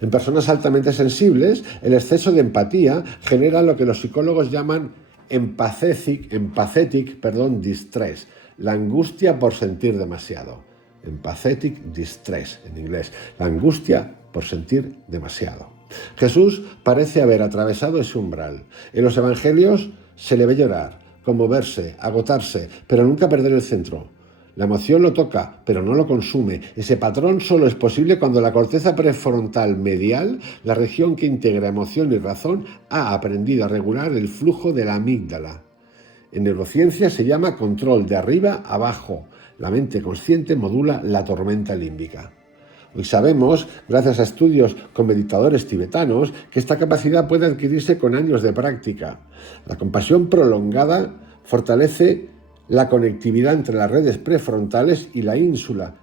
En personas altamente sensibles, el exceso de empatía genera lo que los psicólogos llaman empathetic distress, la angustia por sentir demasiado. Empathetic distress, en inglés, la angustia por sentir demasiado. Jesús parece haber atravesado ese umbral. En los evangelios se le ve llorar, conmoverse, agotarse, pero nunca perder el centro. La emoción lo toca, pero no lo consume. Ese patrón solo es posible cuando la corteza prefrontal medial, la región que integra emoción y razón, ha aprendido a regular el flujo de la amígdala. En neurociencia se llama control de arriba a abajo. La mente consciente modula la tormenta límbica. Hoy sabemos, gracias a estudios con meditadores tibetanos, que esta capacidad puede adquirirse con años de práctica. La compasión prolongada fortalece la conectividad entre las redes prefrontales y la ínsula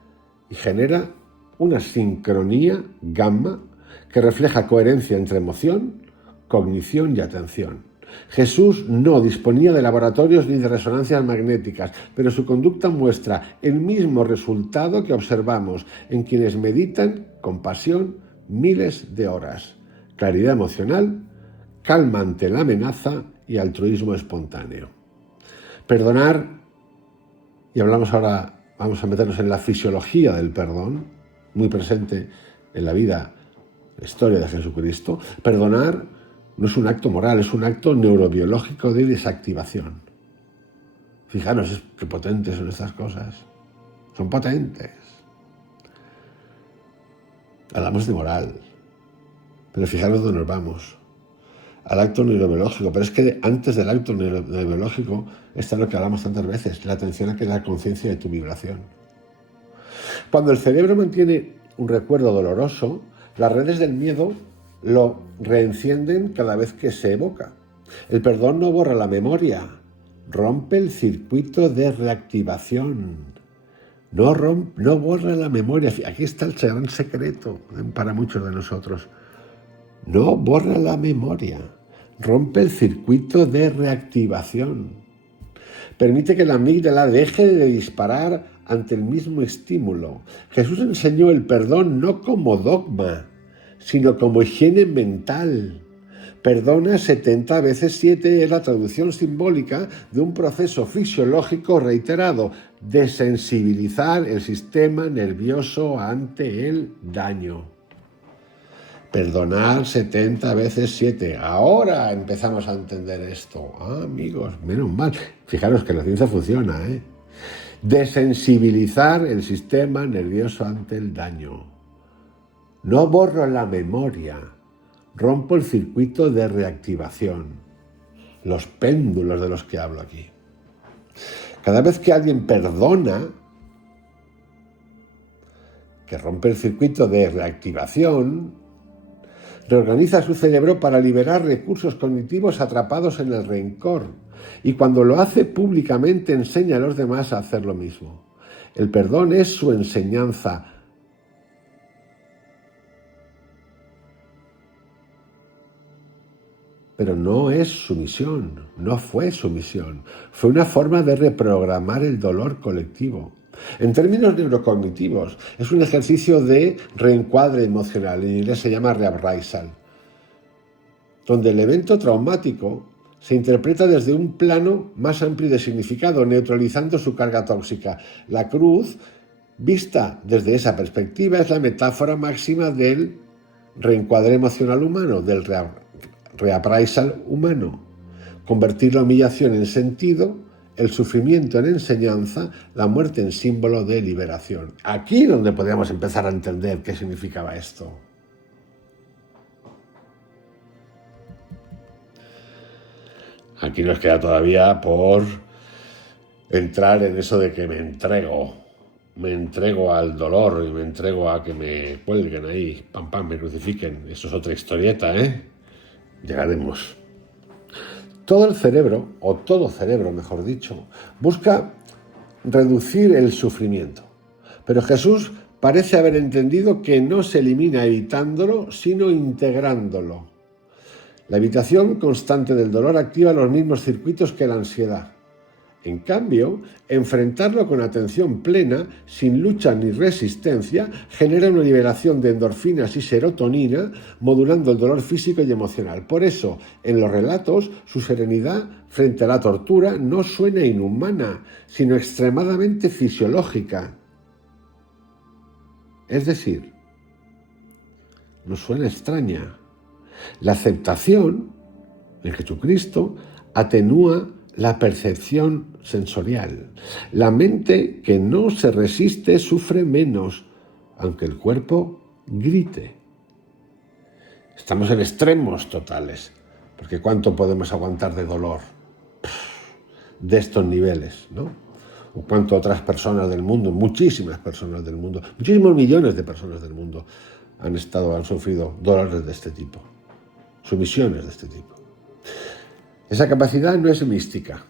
y genera una sincronía gamma que refleja coherencia entre emoción, cognición y atención. Jesús no disponía de laboratorios ni de resonancias magnéticas, pero su conducta muestra el mismo resultado que observamos en quienes meditan con pasión miles de horas: claridad emocional, calma ante la amenaza y altruismo espontáneo. Perdonar, y hablamos ahora, vamos a meternos en la fisiología del perdón, muy presente en la vida, la historia de Jesucristo. Perdonar no es un acto moral, es un acto neurobiológico de desactivación. Fijaros qué potentes son estas cosas. Son potentes. Hablamos de moral, pero fijaros dónde nos vamos. Al acto neurobiológico, pero es que antes del acto neurobiológico está lo que hablamos tantas veces, la atención a que la conciencia de tu vibración. Cuando el cerebro mantiene un recuerdo doloroso, las redes del miedo lo reencienden cada vez que se evoca. El perdón no borra la memoria, rompe el circuito de reactivación. No borra la memoria. Aquí está el gran secreto para muchos de nosotros. No borra la memoria, rompe el circuito de reactivación. Permite que la amígdala deje de disparar ante el mismo estímulo. Jesús enseñó el perdón no como dogma, sino como higiene mental. Perdona 70 veces 7 es la traducción simbólica de un proceso fisiológico reiterado: desensibilizar el sistema nervioso ante el daño. Perdonar 70 veces 7. Ahora empezamos a entender esto. Ah, amigos, menos mal. Fijaros que la ciencia funciona, ¿eh? Desensibilizar el sistema nervioso ante el daño. No borro la memoria. Rompo el circuito de reactivación. Los péndulos de los que hablo aquí. Cada vez que alguien perdona, que rompe el circuito de reactivación, reorganiza su cerebro para liberar recursos cognitivos atrapados en el rencor. Y cuando lo hace públicamente, enseña a los demás a hacer lo mismo. El perdón es su enseñanza. Pero no es su misión, no fue su misión. Fue una forma de reprogramar el dolor colectivo. En términos neurocognitivos, es un ejercicio de reencuadre emocional, en inglés se llama reappraisal, donde el evento traumático se interpreta desde un plano más amplio de significado, neutralizando su carga tóxica. La cruz, vista desde esa perspectiva, es la metáfora máxima del reencuadre emocional humano, del reappraisal humano. Convertir la humillación en sentido, el sufrimiento en enseñanza, la muerte en símbolo de liberación. Aquí es donde podríamos empezar a entender qué significaba esto. Aquí nos queda todavía por entrar en eso de que me entrego al dolor y me entrego a que me cuelguen ahí, pam, pam, me crucifiquen. Eso es otra historieta, ¿eh? Llegaremos. Todo cerebro, mejor dicho, busca reducir el sufrimiento. Pero Jesús parece haber entendido que no se elimina evitándolo, sino integrándolo. La evitación constante del dolor activa los mismos circuitos que la ansiedad. En cambio, enfrentarlo con atención plena, sin lucha ni resistencia, genera una liberación de endorfinas y serotonina, modulando el dolor físico y emocional. Por eso, en los relatos, su serenidad frente a la tortura no suena inhumana, sino extremadamente fisiológica. Es decir, no suena extraña. La aceptación en Jesucristo atenúa la percepción sensorial. La mente que no se resiste sufre menos, aunque el cuerpo grite. Estamos en extremos totales, porque ¿cuánto podemos aguantar de dolor de estos niveles, ¿no? O cuánto otras personas del mundo, muchísimas personas del mundo, muchísimos millones de personas del mundo han sufrido dolores de este tipo, sumisiones de este tipo. Esa capacidad no es mística,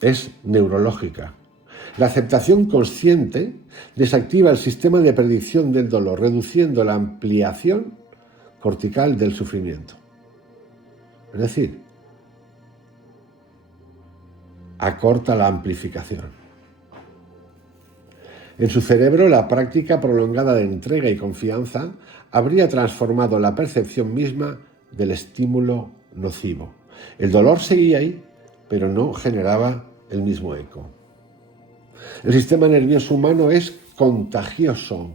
es neurológica. La aceptación consciente desactiva el sistema de predicción del dolor, reduciendo la ampliación cortical del sufrimiento. Es decir, acorta la amplificación. En su cerebro, la práctica prolongada de entrega y confianza habría transformado la percepción misma del estímulo nocivo. El dolor seguía ahí, pero no generaba el mismo eco. El sistema nervioso humano es contagioso.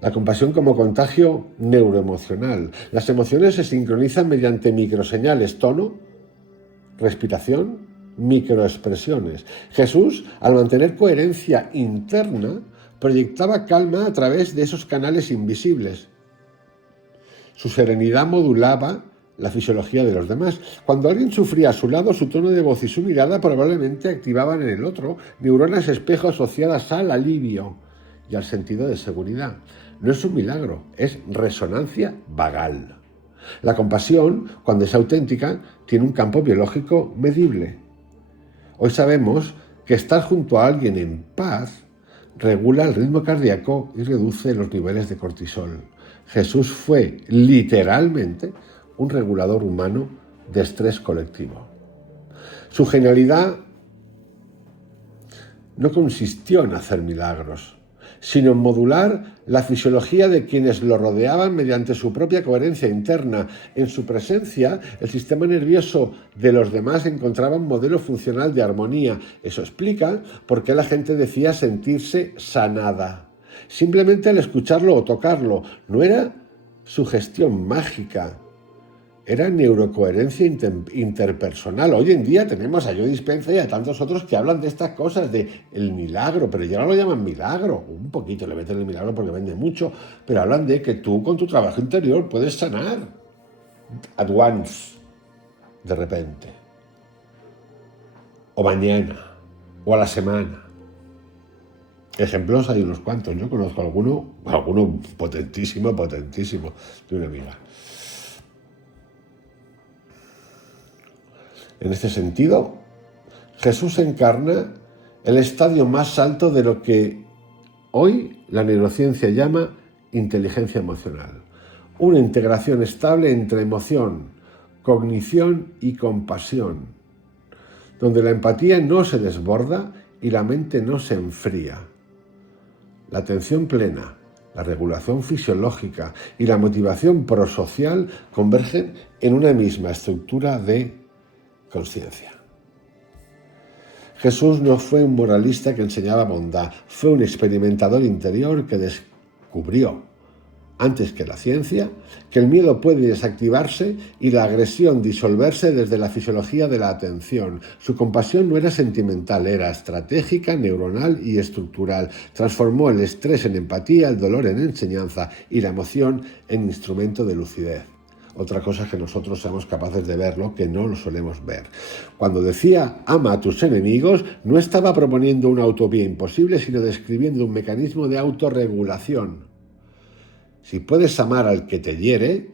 La compasión como contagio neuroemocional. Las emociones se sincronizan mediante microseñales, tono, respiración, microexpresiones. Jesús, al mantener coherencia interna, proyectaba calma a través de esos canales invisibles. Su serenidad modulaba la fisiología de los demás. Cuando alguien sufría a su lado, su tono de voz y su mirada probablemente activaban en el otro neuronas espejo asociadas al alivio y al sentido de seguridad. No es un milagro, es resonancia vagal. La compasión, cuando es auténtica, tiene un campo biológico medible. Hoy sabemos que estar junto a alguien en paz regula el ritmo cardíaco y reduce los niveles de cortisol. Jesús fue literalmente un regulador humano de estrés colectivo. Su genialidad no consistió en hacer milagros, sino en modular la fisiología de quienes lo rodeaban mediante su propia coherencia interna. En su presencia, el sistema nervioso de los demás encontraba un modelo funcional de armonía. Eso explica por qué la gente decía sentirse sanada. simplemente al escucharlo o tocarlo. No era sugestión mágica, era neurocoherencia interpersonal. Hoy en día tenemos a Joe Dispenza y a tantos otros que hablan de estas cosas, de el milagro, pero ya no lo llaman milagro. Un poquito le meten el milagro porque vende mucho, pero hablan de que tú con tu trabajo interior puedes sanar at once, de repente, o mañana, o a la semana. Ejemplos hay unos cuantos. Yo conozco alguno potentísimo de una amiga. En este sentido, Jesús encarna el estadio más alto de lo que hoy la neurociencia llama inteligencia emocional. Una integración estable entre emoción, cognición y compasión, donde la empatía no se desborda y la mente no se enfría. La atención plena, la regulación fisiológica y la motivación prosocial convergen en una misma estructura de conciencia. Jesús no fue un moralista que enseñaba bondad, fue un experimentador interior que descubrió, antes que la ciencia, que el miedo puede desactivarse y la agresión disolverse desde la fisiología de la atención. Su compasión no era sentimental, era estratégica, neuronal y estructural. Transformó el estrés en empatía, el dolor en enseñanza y la emoción en instrumento de lucidez. Otra cosa es que nosotros seamos capaces de verlo, que no lo solemos ver. Cuando decía ama a tus enemigos, no estaba proponiendo una utopía imposible, sino describiendo un mecanismo de autorregulación. Si puedes amar al que te hiere,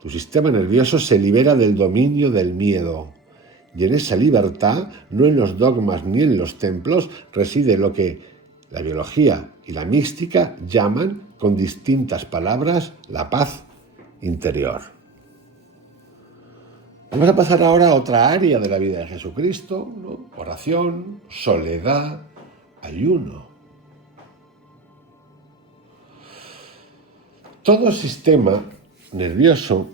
tu sistema nervioso se libera del dominio del miedo. Y en esa libertad, no en los dogmas ni en los templos, reside lo que la biología y la mística llaman, con distintas palabras, la paz interior. Vamos a pasar ahora a otra área de la vida de Jesucristo, ¿no? Oración, soledad, ayuno. Todo sistema nervioso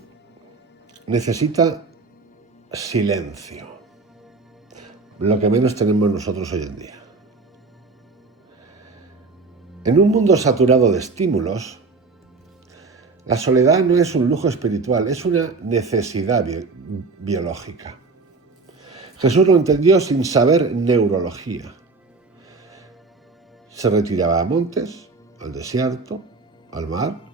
necesita silencio, lo que menos tenemos nosotros hoy en día. En un mundo saturado de estímulos, la soledad no es un lujo espiritual, es una necesidad biológica. Jesús lo entendió sin saber neurología. Se retiraba a montes, al desierto, al mar,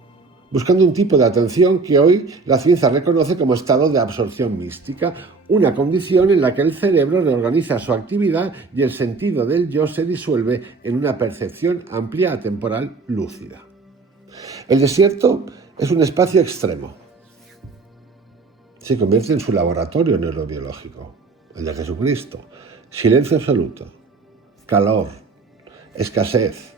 buscando un tipo de atención que hoy la ciencia reconoce como estado de absorción mística, una condición en la que el cerebro reorganiza su actividad y el sentido del yo se disuelve en una percepción amplia, atemporal, lúcida. El desierto es un espacio extremo. Se convierte en su laboratorio neurobiológico, el de Jesucristo. Silencio absoluto, calor, escasez,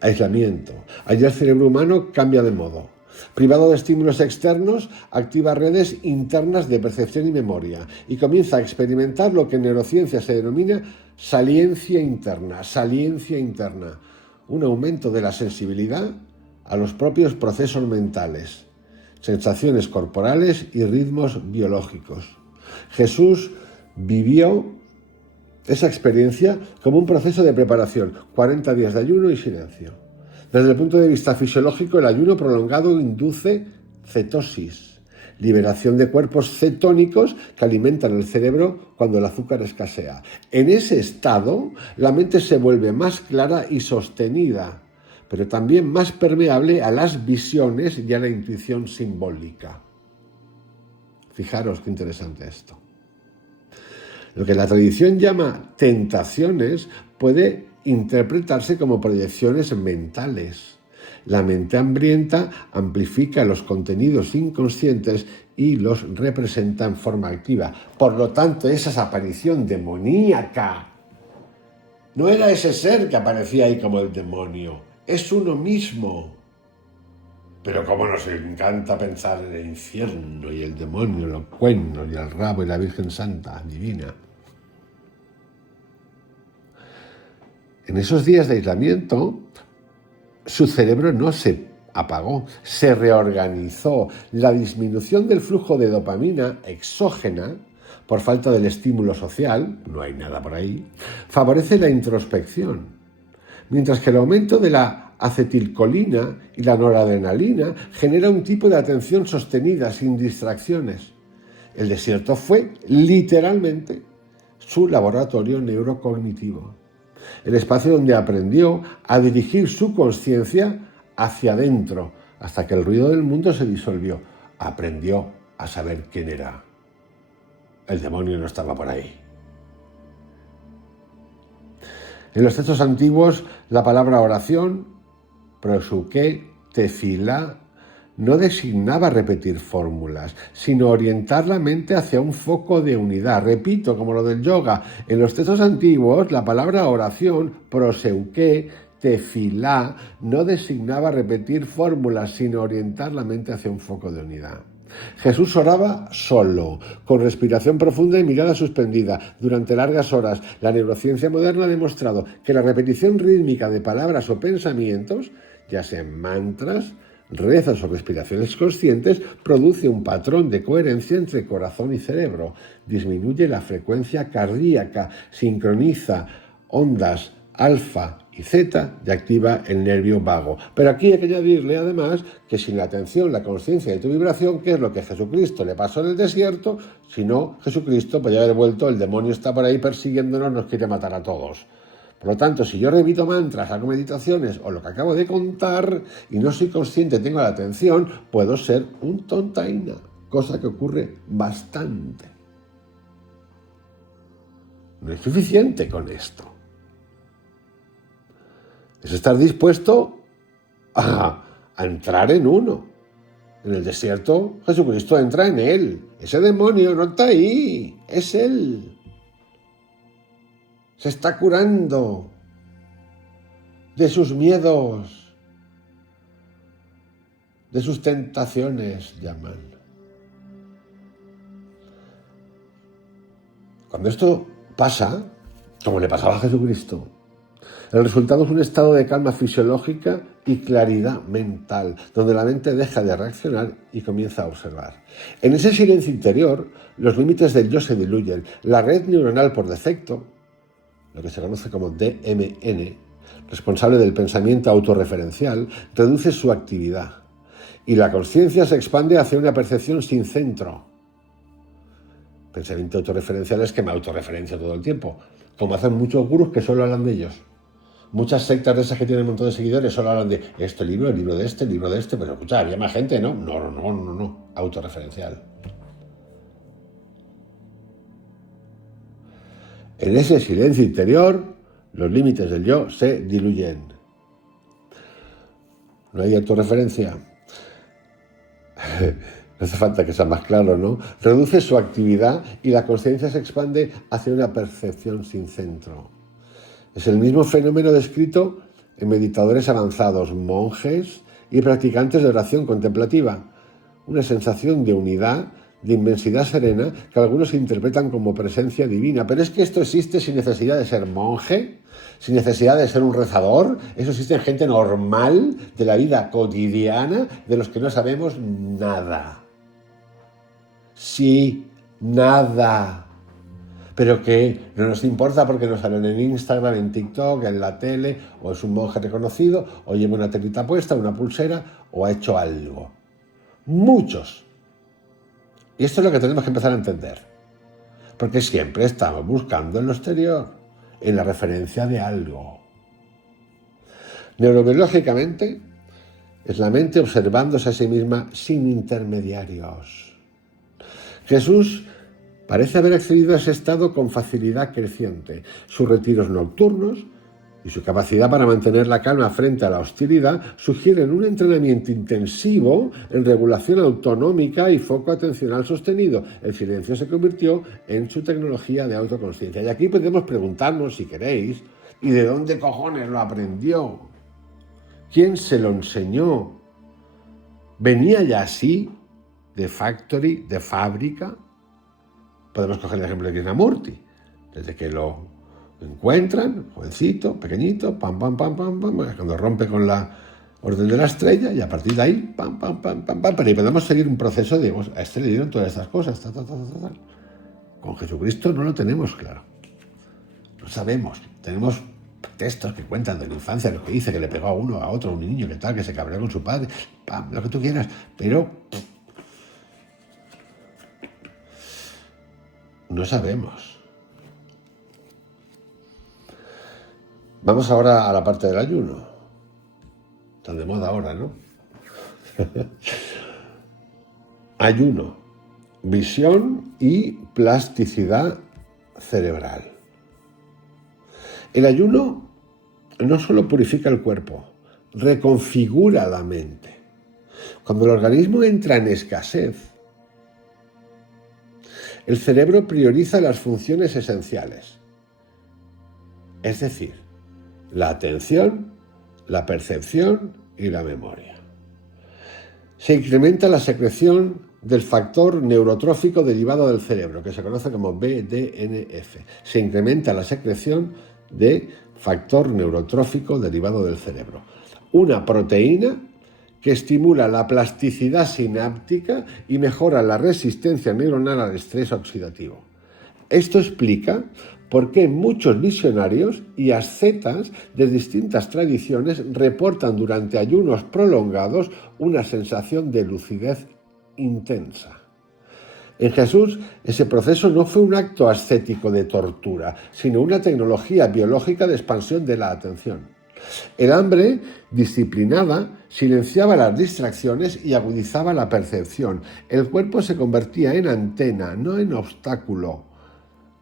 aislamiento. Allí el cerebro humano cambia de modo. Privado de estímulos externos, activa redes internas de percepción y memoria y comienza a experimentar lo que en neurociencia se denomina saliencia interna, un aumento de la sensibilidad a los propios procesos mentales, sensaciones corporales y ritmos biológicos. Jesús vivió esa experiencia como un proceso de preparación, 40 días de ayuno y silencio. Desde el punto de vista fisiológico, el ayuno prolongado induce cetosis, liberación de cuerpos cetónicos que alimentan el cerebro cuando el azúcar escasea. En ese estado, la mente se vuelve más clara y sostenida, pero también más permeable a las visiones y a la intuición simbólica. Fijaros qué interesante esto. Lo que la tradición llama tentaciones puede interpretarse como proyecciones mentales. La mente hambrienta amplifica los contenidos inconscientes y los representa en forma activa. Por lo tanto, esa aparición demoníaca no era ese ser que aparecía ahí como el demonio. Es uno mismo. Pero cómo nos encanta pensar en el infierno y el demonio, los cuernos y el rabo y la Virgen Santa, divina. En esos días de aislamiento, su cerebro no se apagó, se reorganizó. La disminución del flujo de dopamina exógena, por falta del estímulo social, no hay nada por ahí, favorece la introspección. mientras que el aumento de la acetilcolina y la noradrenalina genera un tipo de atención sostenida, sin distracciones. El desierto fue, literalmente, su laboratorio neurocognitivo, el espacio donde aprendió a dirigir su conciencia hacia adentro, hasta que el ruido del mundo se disolvió. Aprendió a saber quién era. El demonio no estaba por ahí. En los textos antiguos, la palabra oración, prosuké, tefilá, no designaba repetir fórmulas, sino orientar la mente hacia un foco de unidad. Repito, como lo del yoga, en los textos antiguos, la palabra oración, proseuké, tefilá, no designaba repetir fórmulas, sino orientar la mente hacia un foco de unidad. Jesús oraba solo, con respiración profunda y mirada suspendida, durante largas horas. La neurociencia moderna ha demostrado que la repetición rítmica de palabras o pensamientos, ya sean mantras, rezos o respiraciones conscientes, produce un patrón de coherencia entre corazón y cerebro, disminuye la frecuencia cardíaca, sincroniza ondas alfa y zeta y activa el nervio vago. Pero aquí hay que añadirle además que sin la atención, la conciencia de tu vibración, que es lo que a Jesucristo le pasó en el desierto, si no, Jesucristo podría haber vuelto, el demonio está por ahí persiguiéndonos, nos quiere matar a todos. Por lo tanto, si yo repito mantras, hago meditaciones o lo que acabo de contar y no soy consciente, tengo la atención, puedo ser un tontaina, cosa que ocurre bastante. No es suficiente con esto. Es estar dispuesto a entrar en uno. En el desierto, Jesucristo entra en él. Ese demonio no está ahí, es él. Se está curando de sus miedos, de sus tentaciones, llaman. Cuando esto pasa, como le pasaba a Jesucristo, el resultado es un estado de calma fisiológica y claridad mental, donde la mente deja de reaccionar y comienza a observar. En ese silencio interior, los límites del yo se diluyen. La red neuronal por defecto, lo que se conoce como DMN, responsable del pensamiento autorreferencial, reduce su actividad y la conciencia se expande hacia una percepción sin centro. Pensamiento autorreferencial es que me autorreferencio todo el tiempo, como hacen muchos gurús que solo hablan de ellos. Muchas sectas de esas que tienen un montón de seguidores solo hablan de este libro, el libro de este, pero escucha, había más gente, ¿no? No, autorreferencial. En ese silencio interior, los límites del yo se diluyen. No hay autorreferencia. No hace falta que sea más claro, ¿no? Reduce su actividad y la conciencia se expande hacia una percepción sin centro. Es el mismo fenómeno descrito en meditadores avanzados, monjes y practicantes de oración contemplativa. Una sensación de unidad, de inmensidad serena, que algunos interpretan como presencia divina. Pero es que esto existe sin necesidad de ser monje, sin necesidad de ser un rezador. Eso existe en gente normal, de la vida cotidiana, de los que no sabemos nada. Sí, nada. Pero que no nos importa porque nos salen en Instagram, en TikTok, en la tele, o es un monje reconocido, o lleva una telita puesta, una pulsera, o ha hecho algo. Muchos. Y esto es lo que tenemos que empezar a entender. Porque siempre estamos buscando en lo exterior, en la referencia de algo. Neurobiológicamente, es la mente observándose a sí misma sin intermediarios. Jesús parece haber accedido a ese estado con facilidad creciente. Sus retiros nocturnos y su capacidad para mantener la calma frente a la hostilidad sugieren un entrenamiento intensivo en regulación autonómica y foco atencional sostenido. El silencio se convirtió en su tecnología de autoconsciencia. Y aquí podemos preguntarnos, si queréis, ¿y de dónde cojones lo aprendió? ¿Quién se lo enseñó? ¿Venía ya así, de factory, de fábrica? Podemos coger el ejemplo de Krishnamurti. Desde que lo encuentran, jovencito, pequeñito, pam, cuando rompe con la orden de la estrella, y a partir de ahí, pam. Pero ahí podemos seguir un proceso, digamos, a este le dieron todas estas cosas, Con Jesucristo no lo tenemos claro. No sabemos, tenemos textos que cuentan de la infancia, lo que dice, que le pegó a uno, a otro, a un niño, que tal, que se cabreó con su padre, pam, lo que tú quieras, pero no sabemos. Vamos ahora a la parte del ayuno, tan de moda ahora, ¿no? Ayuno, visión y plasticidad cerebral. El ayuno no solo purifica el cuerpo, reconfigura la mente. Cuando el organismo entra en escasez, el cerebro prioriza las funciones esenciales, es decir, la atención, la percepción y la memoria. Se incrementa la secreción del factor neurotrófico derivado del cerebro, que se conoce como BDNF. Se incrementa la secreción de factor neurotrófico derivado del cerebro. Una proteína que estimula la plasticidad sináptica y mejora la resistencia neuronal al estrés oxidativo. Esto explica por qué muchos visionarios y ascetas de distintas tradiciones reportan durante ayunos prolongados una sensación de lucidez intensa. En Jesús, ese proceso no fue un acto ascético de tortura, sino una tecnología biológica de expansión de la atención. El hambre disciplinada silenciaba las distracciones y agudizaba la percepción. El cuerpo se convertía en antena, no en obstáculo.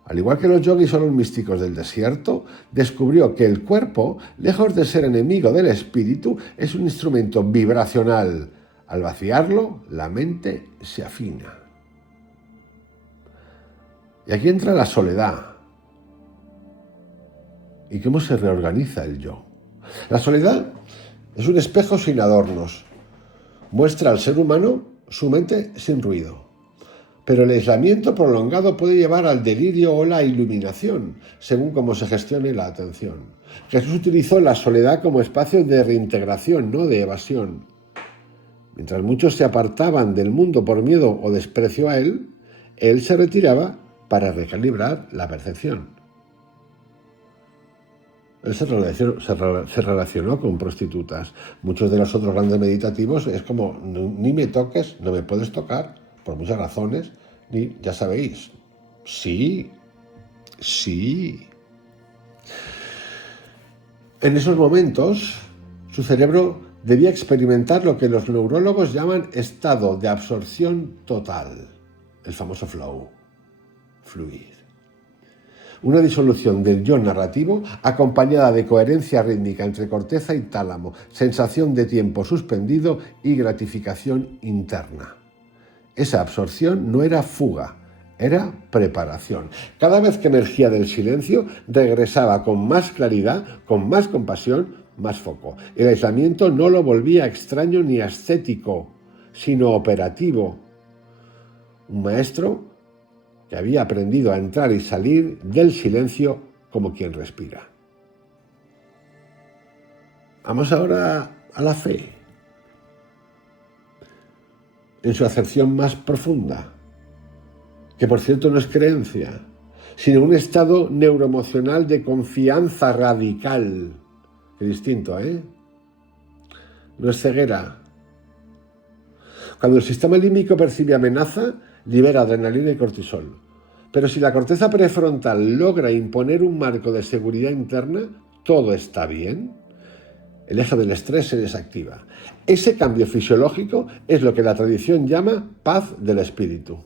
Al igual que los yogis o los místicos del desierto, descubrió que el cuerpo, lejos de ser enemigo del espíritu, es un instrumento vibracional. Al vaciarlo, la mente se afina. Y aquí entra la soledad. ¿Y cómo se reorganiza el yo? La soledad es un espejo sin adornos. Muestra al ser humano su mente sin ruido. Pero el aislamiento prolongado puede llevar al delirio o la iluminación, según cómo se gestione la atención. Jesús utilizó la soledad como espacio de reintegración, no de evasión. Mientras muchos se apartaban del mundo por miedo o desprecio a él se retiraba para recalibrar la percepción. Él se relacionó con prostitutas. Muchos de los otros grandes meditativos es como, ni me toques, no me puedes tocar, por muchas razones, ni, ya sabéis, sí. En esos momentos, su cerebro debía experimentar lo que los neurólogos llaman estado de absorción total, el famoso flow, fluir. Una disolución del yo narrativo acompañada de coherencia rítmica entre corteza y tálamo, sensación de tiempo suspendido y gratificación interna. Esa absorción no era fuga, era preparación. Cada vez que emergía del silencio, regresaba con más claridad, con más compasión, más foco. El aislamiento no lo volvía extraño ni ascético, sino operativo. Un maestro que había aprendido a entrar y salir del silencio como quien respira. Vamos ahora a la fe, en su acepción más profunda, que por cierto no es creencia, sino un estado neuroemocional de confianza radical. Qué distinto, ¿eh? No es ceguera. Cuando el sistema límbico percibe amenaza, libera adrenalina y cortisol. Pero si la corteza prefrontal logra imponer un marco de seguridad interna, todo está bien. El eje del estrés se desactiva. Ese cambio fisiológico es lo que la tradición llama paz del espíritu.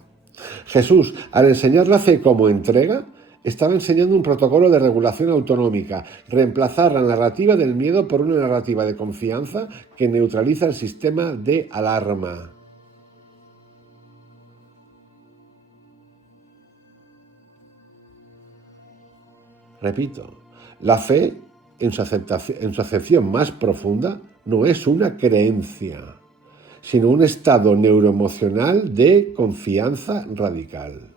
Jesús, al enseñar la fe como entrega, estaba enseñando un protocolo de regulación autonómica, reemplazar la narrativa del miedo por una narrativa de confianza que neutraliza el sistema de alarma. Repito, la fe, en su acepción más profunda, no es una creencia, sino un estado neuroemocional de confianza radical.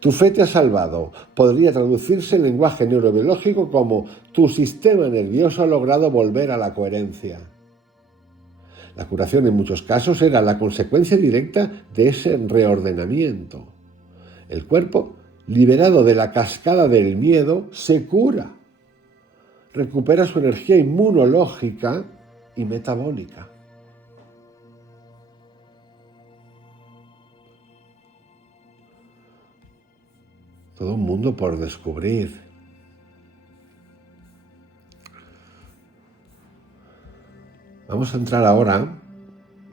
Tu fe te ha salvado. Podría traducirse en lenguaje neurobiológico como tu sistema nervioso ha logrado volver a la coherencia. La curación en muchos casos era la consecuencia directa de ese reordenamiento. El cuerpo, liberado de la cascada del miedo, se cura. recupera su energía inmunológica y metabólica. Todo un mundo por descubrir. Vamos a entrar ahora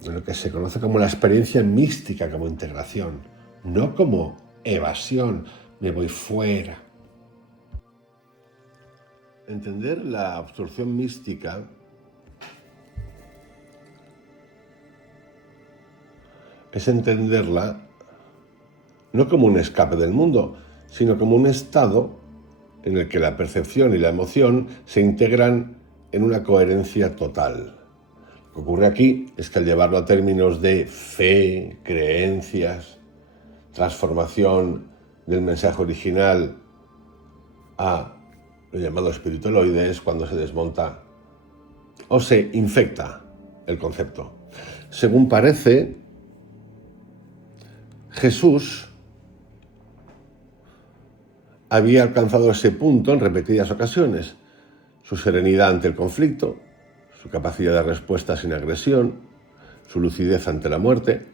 en lo que se conoce como la experiencia mística, como integración, no como evasión, me voy fuera. Entender la absorción mística es entenderla no como un escape del mundo, sino como un estado en el que la percepción y la emoción se integran en una coherencia total. Lo que ocurre aquí es que al llevarlo a términos de fe, creencias, transformación del mensaje original a lo llamado espiritualoide, es cuando se desmonta o se infecta el concepto. Según parece, Jesús había alcanzado ese punto en repetidas ocasiones. Su serenidad ante el conflicto, su capacidad de respuesta sin agresión, su lucidez ante la muerte,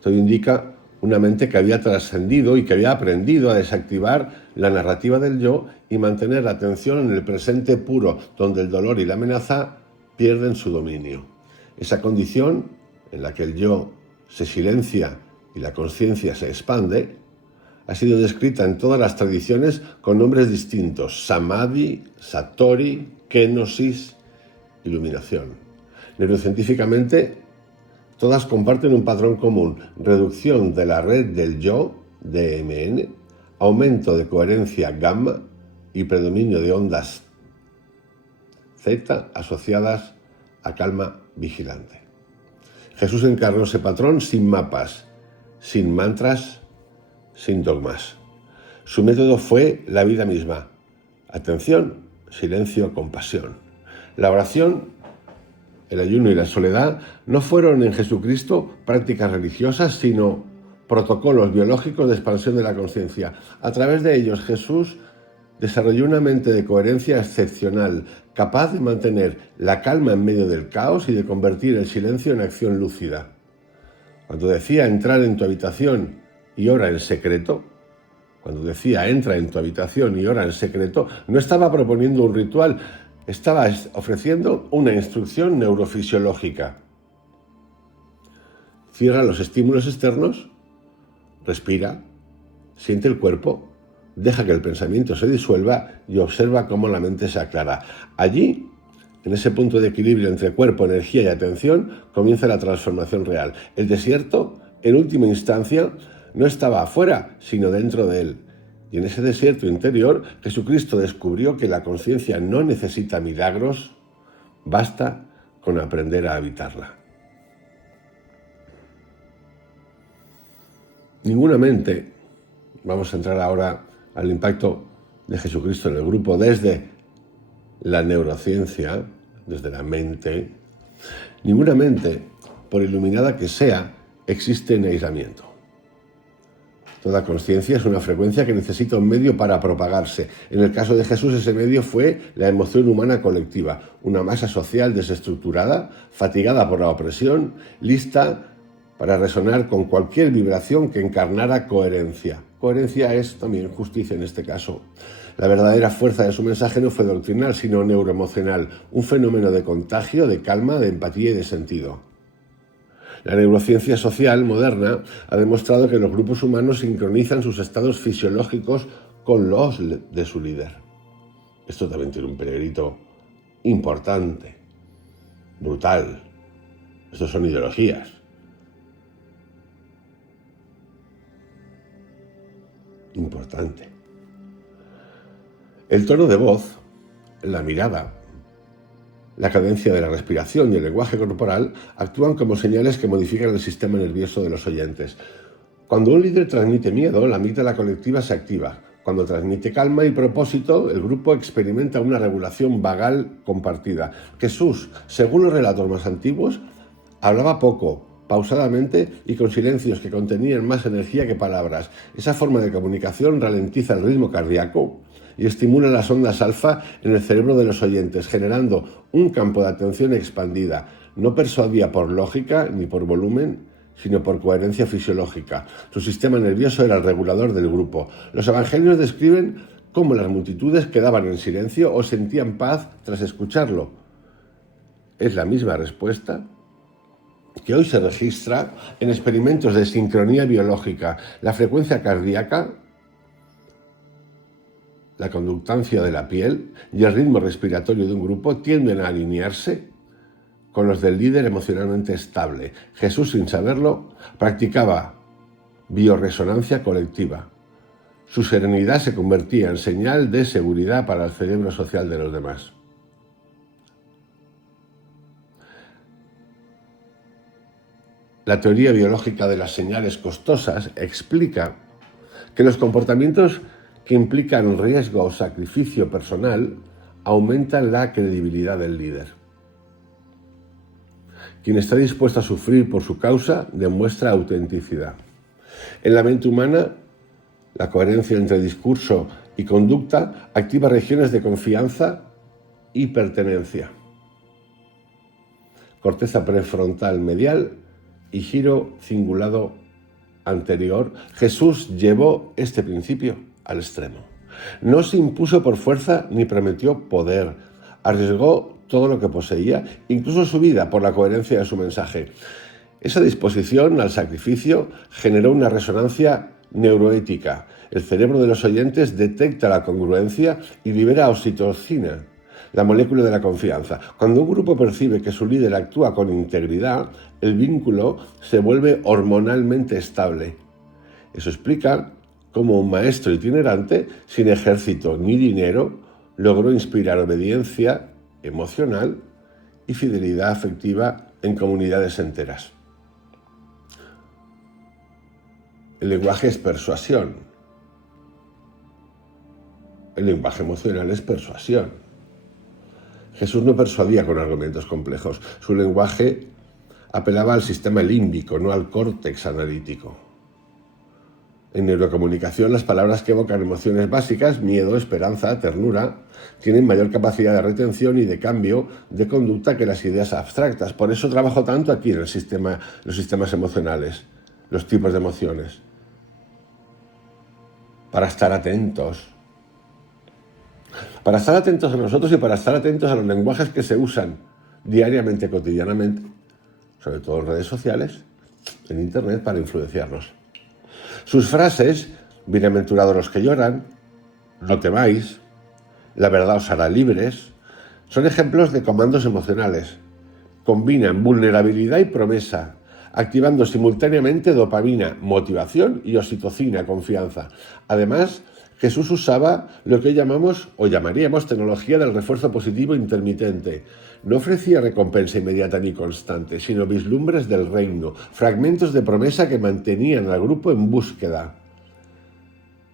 todo indica una mente que había trascendido y que había aprendido a desactivar la narrativa del yo y mantener la atención en el presente puro, donde el dolor y la amenaza pierden su dominio. Esa condición en la que el yo se silencia y la conciencia se expande ha sido descrita en todas las tradiciones con nombres distintos: samadhi, satori, kenosis, iluminación. Neurocientíficamente, todas comparten un patrón común: reducción de la red del yo, DMN, aumento de coherencia gamma y predominio de ondas Z asociadas a calma vigilante. Jesús encarnó ese patrón sin mapas, sin mantras, sin dogmas. Su método fue la vida misma: atención, silencio, compasión. La oración, el ayuno y la soledad no fueron en Jesucristo prácticas religiosas, sino protocolos biológicos de expansión de la conciencia. A través de ellos, Jesús desarrolló una mente de coherencia excepcional, capaz de mantener la calma en medio del caos y de convertir el silencio en acción lúcida. Cuando decía entrar en tu habitación y ora en secreto, no estaba proponiendo un ritual, estaba ofreciendo una instrucción neurofisiológica. Cierra los estímulos externos, respira, siente el cuerpo, deja que el pensamiento se disuelva y observa cómo la mente se aclara. Allí, en ese punto de equilibrio entre cuerpo, energía y atención, comienza la transformación real. El desierto, en última instancia, no estaba afuera, sino dentro de él. Y en ese desierto interior, Jesucristo descubrió que la conciencia no necesita milagros, basta con aprender a habitarla. Ninguna mente, vamos a entrar ahora al impacto de Jesucristo en el grupo desde la neurociencia, desde la mente, ninguna mente, por iluminada que sea, existe en aislamiento. Toda conciencia es una frecuencia que necesita un medio para propagarse. En el caso de Jesús, ese medio fue la emoción humana colectiva, una masa social desestructurada, fatigada por la opresión, lista para resonar con cualquier vibración que encarnara coherencia. Coherencia es también justicia en este caso. La verdadera fuerza de su mensaje no fue doctrinal, sino neuroemocional, un fenómeno de contagio, de calma, de empatía y de sentido. La neurociencia social moderna ha demostrado que los grupos humanos sincronizan sus estados fisiológicos con los de su líder. Esto también tiene un peregrito importante, brutal. Estos son ideologías. Importante. El tono de voz, la mirada, la cadencia de la respiración y el lenguaje corporal actúan como señales que modifican el sistema nervioso de los oyentes. Cuando un líder transmite miedo, la amígdala colectiva se activa. Cuando transmite calma y propósito, el grupo experimenta una regulación vagal compartida. Jesús, según los relatos más antiguos, hablaba poco, pausadamente y con silencios que contenían más energía que palabras. Esa forma de comunicación ralentiza el ritmo cardíaco y estimula las ondas alfa en el cerebro de los oyentes, generando un campo de atención expandida, no persuadida por lógica ni por volumen, sino por coherencia fisiológica. Su sistema nervioso era el regulador del grupo. Los evangelios describen cómo las multitudes quedaban en silencio o sentían paz tras escucharlo. Es la misma respuesta que hoy se registra en experimentos de sincronía biológica. La frecuencia cardíaca, la conductancia de la piel y el ritmo respiratorio de un grupo tienden a alinearse con los del líder emocionalmente estable. Jesús, sin saberlo, practicaba biorresonancia colectiva. Su serenidad se convertía en señal de seguridad para el cerebro social de los demás. La teoría biológica de las señales costosas explica que los comportamientos que implican riesgo o sacrificio personal aumentan la credibilidad del líder. Quien está dispuesto a sufrir por su causa demuestra autenticidad. En la mente humana, la coherencia entre discurso y conducta activa regiones de confianza y pertenencia. Corteza prefrontal medial y giro cingulado anterior. Jesús llevó este principio al extremo. No se impuso por fuerza ni prometió poder. Arriesgó todo lo que poseía, incluso su vida, por la coherencia de su mensaje. Esa disposición al sacrificio generó una resonancia neuroética. El cerebro de los oyentes detecta la congruencia y libera oxitocina, la molécula de la confianza. Cuando un grupo percibe que su líder actúa con integridad, el vínculo se vuelve hormonalmente estable. Eso explica cómo un maestro itinerante, sin ejército ni dinero, logró inspirar obediencia emocional y fidelidad afectiva en comunidades enteras. El lenguaje es persuasión. El lenguaje emocional es persuasión. Jesús no persuadía con argumentos complejos. Su lenguaje apelaba al sistema límbico, no al córtex analítico. En neurocomunicación, las palabras que evocan emociones básicas, miedo, esperanza, ternura, tienen mayor capacidad de retención y de cambio de conducta que las ideas abstractas. Por eso trabajo tanto aquí en los sistemas emocionales, los tipos de emociones. Para estar atentos. Para estar atentos a nosotros y para estar atentos a los lenguajes que se usan diariamente, cotidianamente, sobre todo en redes sociales, en Internet, para influenciarnos. Sus frases, bienaventurados los que lloran, no temáis, la verdad os hará libres, son ejemplos de comandos emocionales. Combinan vulnerabilidad y promesa, activando simultáneamente dopamina, motivación y oxitocina, confianza. Además, Jesús usaba lo que hoy llamamos o llamaríamos tecnología del refuerzo positivo intermitente. No ofrecía recompensa inmediata ni constante, sino vislumbres del reino, fragmentos de promesa que mantenían al grupo en búsqueda.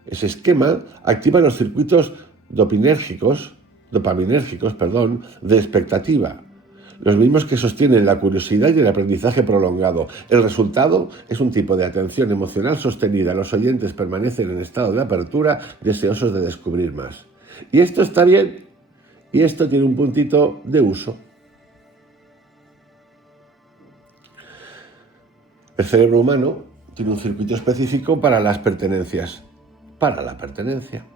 Ese esquema activa los circuitos dopaminérgicos, de expectativa, los mismos que sostienen la curiosidad y el aprendizaje prolongado. El resultado es un tipo de atención emocional sostenida. Los oyentes permanecen en estado de apertura, deseosos de descubrir más. Y esto está bien, y esto tiene un puntito de uso. El cerebro humano tiene un circuito específico para las pertenencias. Para la pertenencia.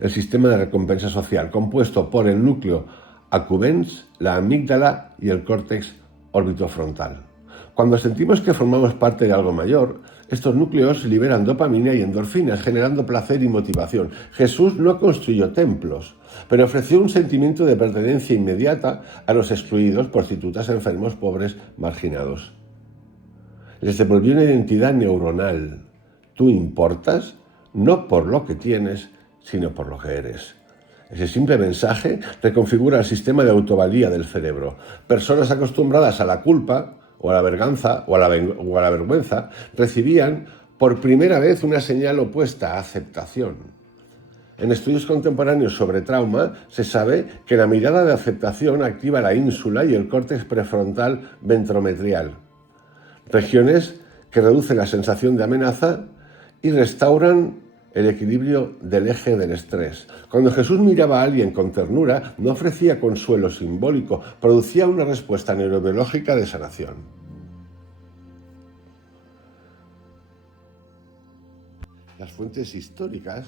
El sistema de recompensa social, compuesto por el núcleo accumbens, la amígdala y el córtex orbitofrontal. Cuando sentimos que formamos parte de algo mayor, estos núcleos liberan dopamina y endorfinas, generando placer y motivación. Jesús no construyó templos, pero ofreció un sentimiento de pertenencia inmediata a los excluidos, prostitutas, enfermos, pobres, marginados. Les devolvió una identidad neuronal. Tú importas no por lo que tienes, sino por lo que eres. Ese simple mensaje reconfigura el sistema de autovalía del cerebro. Personas acostumbradas a la culpa, o a la vergüenza, o a la vergüenza, recibían por primera vez una señal opuesta, aceptación. En estudios contemporáneos sobre trauma se sabe que la mirada de aceptación activa la ínsula y el córtex prefrontal ventrometrial, regiones que reducen la sensación de amenaza y restauran el equilibrio del eje del estrés. Cuando Jesús miraba a alguien con ternura, no ofrecía consuelo simbólico, producía una respuesta neurobiológica de sanación. Las fuentes históricas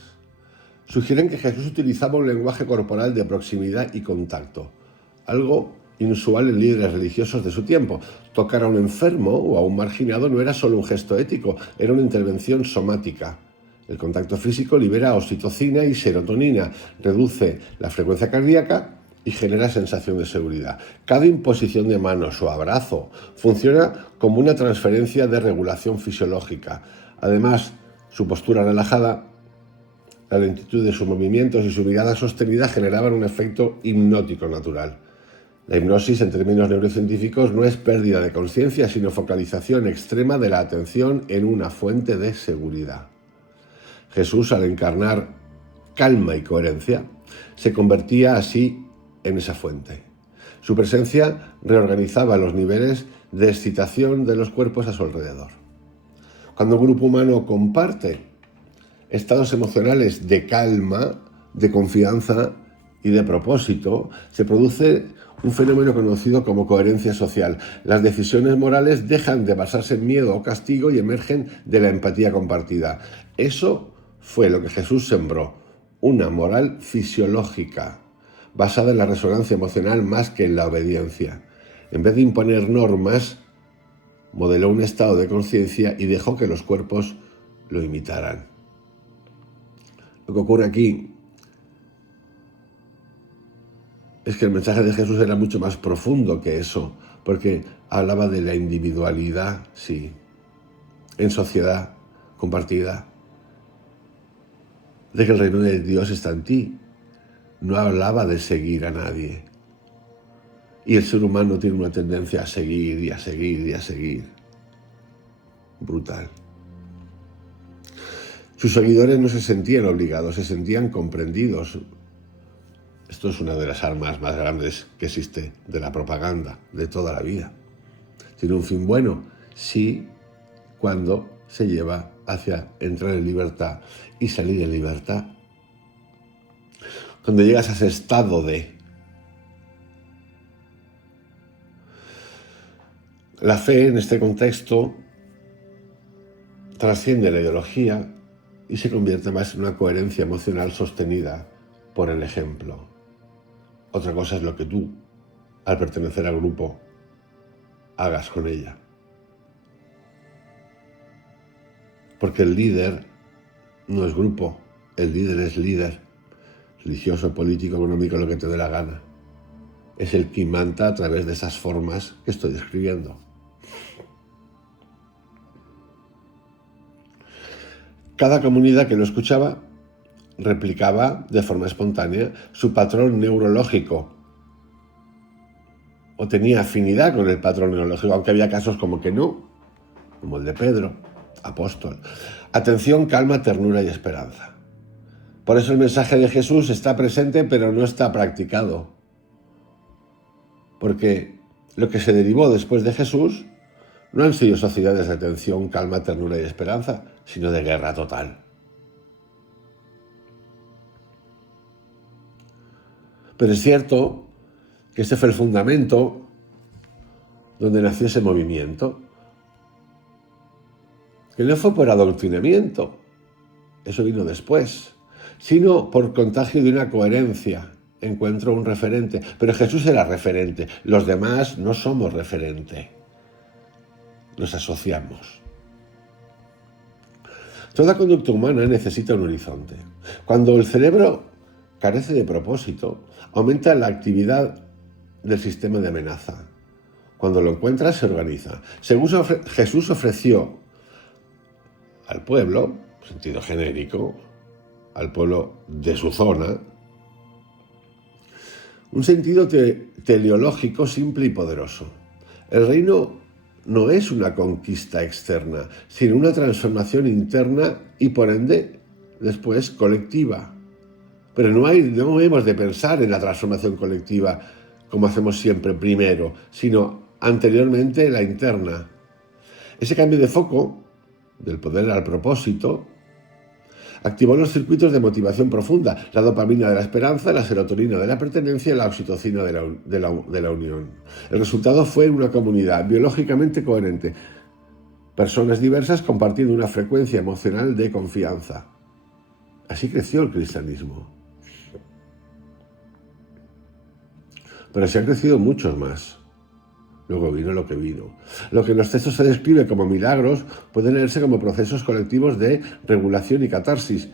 sugieren que Jesús utilizaba un lenguaje corporal de proximidad y contacto, algo inusual en líderes religiosos de su tiempo. Tocar a un enfermo o a un marginado no era solo un gesto ético, era una intervención somática. El contacto físico libera oxitocina y serotonina, reduce la frecuencia cardíaca y genera sensación de seguridad. Cada imposición de manos o abrazo funciona como una transferencia de regulación fisiológica. Además, su postura relajada, la lentitud de sus movimientos y su mirada sostenida generaban un efecto hipnótico natural. La hipnosis, en términos neurocientíficos, no es pérdida de conciencia, sino focalización extrema de la atención en una fuente de seguridad. Jesús, al encarnar calma y coherencia, se convertía así en esa fuente. Su presencia reorganizaba los niveles de excitación de los cuerpos a su alrededor. Cuando un grupo humano comparte estados emocionales de calma, de confianza y de propósito, se produce un fenómeno conocido como coherencia social. Las decisiones morales dejan de basarse en miedo o castigo y emergen de la empatía compartida. Eso fue lo que Jesús sembró, una moral fisiológica, basada en la resonancia emocional más que en la obediencia. En vez de imponer normas, modeló un estado de conciencia y dejó que los cuerpos lo imitaran. Lo que ocurre aquí es que el mensaje de Jesús era mucho más profundo que eso, porque hablaba de la individualidad, sí, en sociedad compartida, de que el reino de Dios está en ti. No hablaba de seguir a nadie. Y el ser humano tiene una tendencia a seguir y a seguir y a seguir. Brutal. Sus seguidores no se sentían obligados, se sentían comprendidos. Esto es una de las armas más grandes que existe de la propaganda de toda la vida. ¿Tiene un fin bueno? Sí, cuando se lleva hacia entrar en libertad y salir en libertad. Cuando llegas a ese estado de... La fe en este contexto trasciende la ideología y se convierte más en una coherencia emocional sostenida por el ejemplo. Otra cosa es lo que tú, al pertenecer al grupo, hagas con ella. Porque el líder no es grupo, el líder es líder, religioso, político, económico, lo que te dé la gana. Es el que imanta a través de esas formas que estoy describiendo. Cada comunidad que lo escuchaba replicaba de forma espontánea su patrón neurológico o tenía afinidad con el patrón neurológico, aunque había casos como que no, como el de Pedro, apóstol. Atención, calma, ternura y esperanza. Por eso el mensaje de Jesús está presente, pero no está practicado. Porque lo que se derivó después de Jesús no han sido sociedades de atención, calma, ternura y esperanza, sino de guerra total. Pero es cierto que ese fue el fundamento donde nació ese movimiento, que no fue por adoctrinamiento, eso vino después, sino por contagio de una coherencia. Encuentro un referente, pero Jesús era referente, los demás no somos referente, nos asociamos. Toda conducta humana necesita un horizonte. Cuando el cerebro carece de propósito, aumenta la actividad del sistema de amenaza. Cuando lo encuentra, se organiza. Jesús ofreció al pueblo, en sentido genérico, al pueblo de su zona, un sentido teleológico simple y poderoso. El reino no es una conquista externa, sino una transformación interna y por ende, después, colectiva. Pero no hemos de pensar en la transformación colectiva como hacemos siempre primero, sino anteriormente la interna. Ese cambio de foco, del poder al propósito, Activó los circuitos de motivación profunda, la dopamina de la esperanza, la serotonina de la pertenencia y la oxitocina de la unión. El resultado fue una comunidad biológicamente coherente, personas diversas compartiendo una frecuencia emocional de confianza. Así creció el cristianismo. Pero así han crecido muchos más. Luego vino lo que vino. Lo que en los textos se describe como milagros puede leerse como procesos colectivos de regulación y catarsis.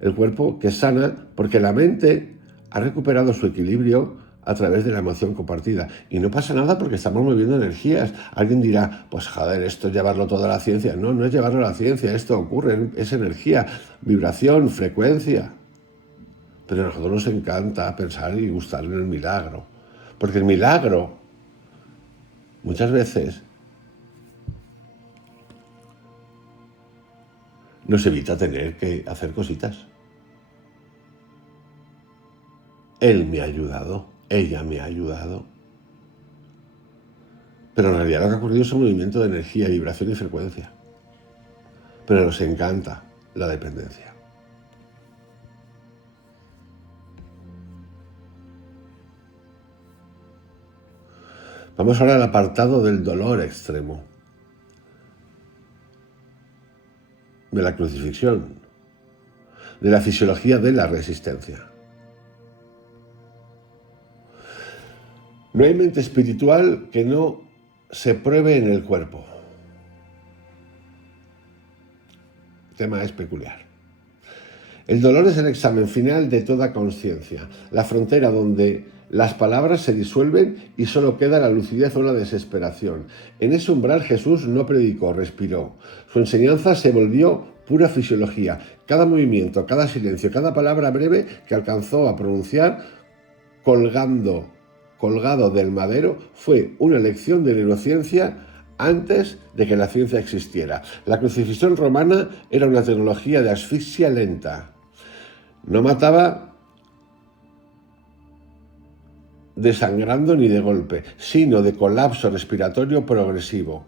El cuerpo que sana porque la mente ha recuperado su equilibrio a través de la emoción compartida. Y no pasa nada porque estamos moviendo energías. Alguien dirá, pues joder, esto es llevarlo todo a la ciencia. No, no es llevarlo a la ciencia, esto ocurre, es energía, vibración, frecuencia. Pero a nosotros nos encanta pensar y gustar en el milagro. Porque el milagro muchas veces nos evita tener que hacer cositas. Él me ha ayudado, ella me ha ayudado. Pero en realidad lo que ha ocurrido es un movimiento de energía, vibración y frecuencia. Pero nos encanta la dependencia. Vamos ahora al apartado del dolor extremo, de la crucifixión, de la fisiología de la resistencia. No hay mente espiritual que no se pruebe en el cuerpo. El tema es peculiar. El dolor es el examen final de toda conciencia, la frontera donde las palabras se disuelven y solo queda la lucidez o la desesperación. En ese umbral Jesús no predicó, respiró. Su enseñanza se volvió pura fisiología. Cada movimiento, cada silencio, cada palabra breve que alcanzó a pronunciar colgado del madero fue una lección de neurociencia antes de que la ciencia existiera. La crucifixión romana era una tecnología de asfixia lenta. No mataba desangrando ni de golpe, sino de colapso respiratorio progresivo.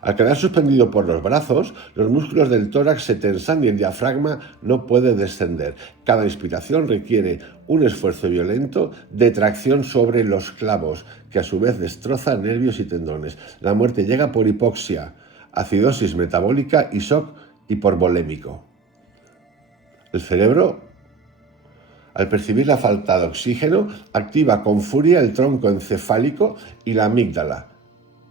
Al quedar suspendido por los brazos, los músculos del tórax se tensan y el diafragma no puede descender. Cada inspiración requiere un esfuerzo violento de tracción sobre los clavos, que a su vez destroza nervios y tendones. La muerte llega por hipoxia, acidosis metabólica y shock hipovolémico. El cerebro, al percibir la falta de oxígeno, activa con furia el tronco encefálico y la amígdala.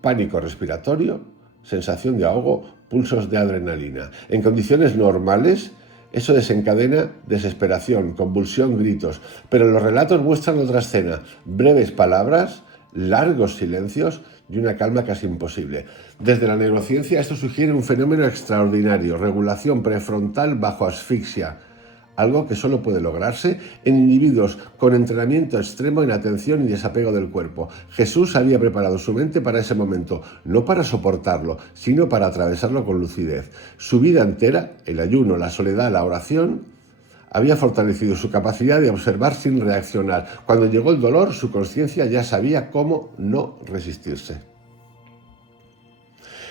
Pánico respiratorio, sensación de ahogo, pulsos de adrenalina. En condiciones normales, eso desencadena desesperación, convulsión, gritos. Pero los relatos muestran otra escena: breves palabras, largos silencios y una calma casi imposible. Desde la neurociencia esto sugiere un fenómeno extraordinario: regulación prefrontal bajo asfixia. Algo que solo puede lograrse en individuos con entrenamiento extremo en atención y desapego del cuerpo. Jesús había preparado su mente para ese momento, no para soportarlo, sino para atravesarlo con lucidez. Su vida entera, el ayuno, la soledad, la oración, había fortalecido su capacidad de observar sin reaccionar. Cuando llegó el dolor, su conciencia ya sabía cómo no resistirse.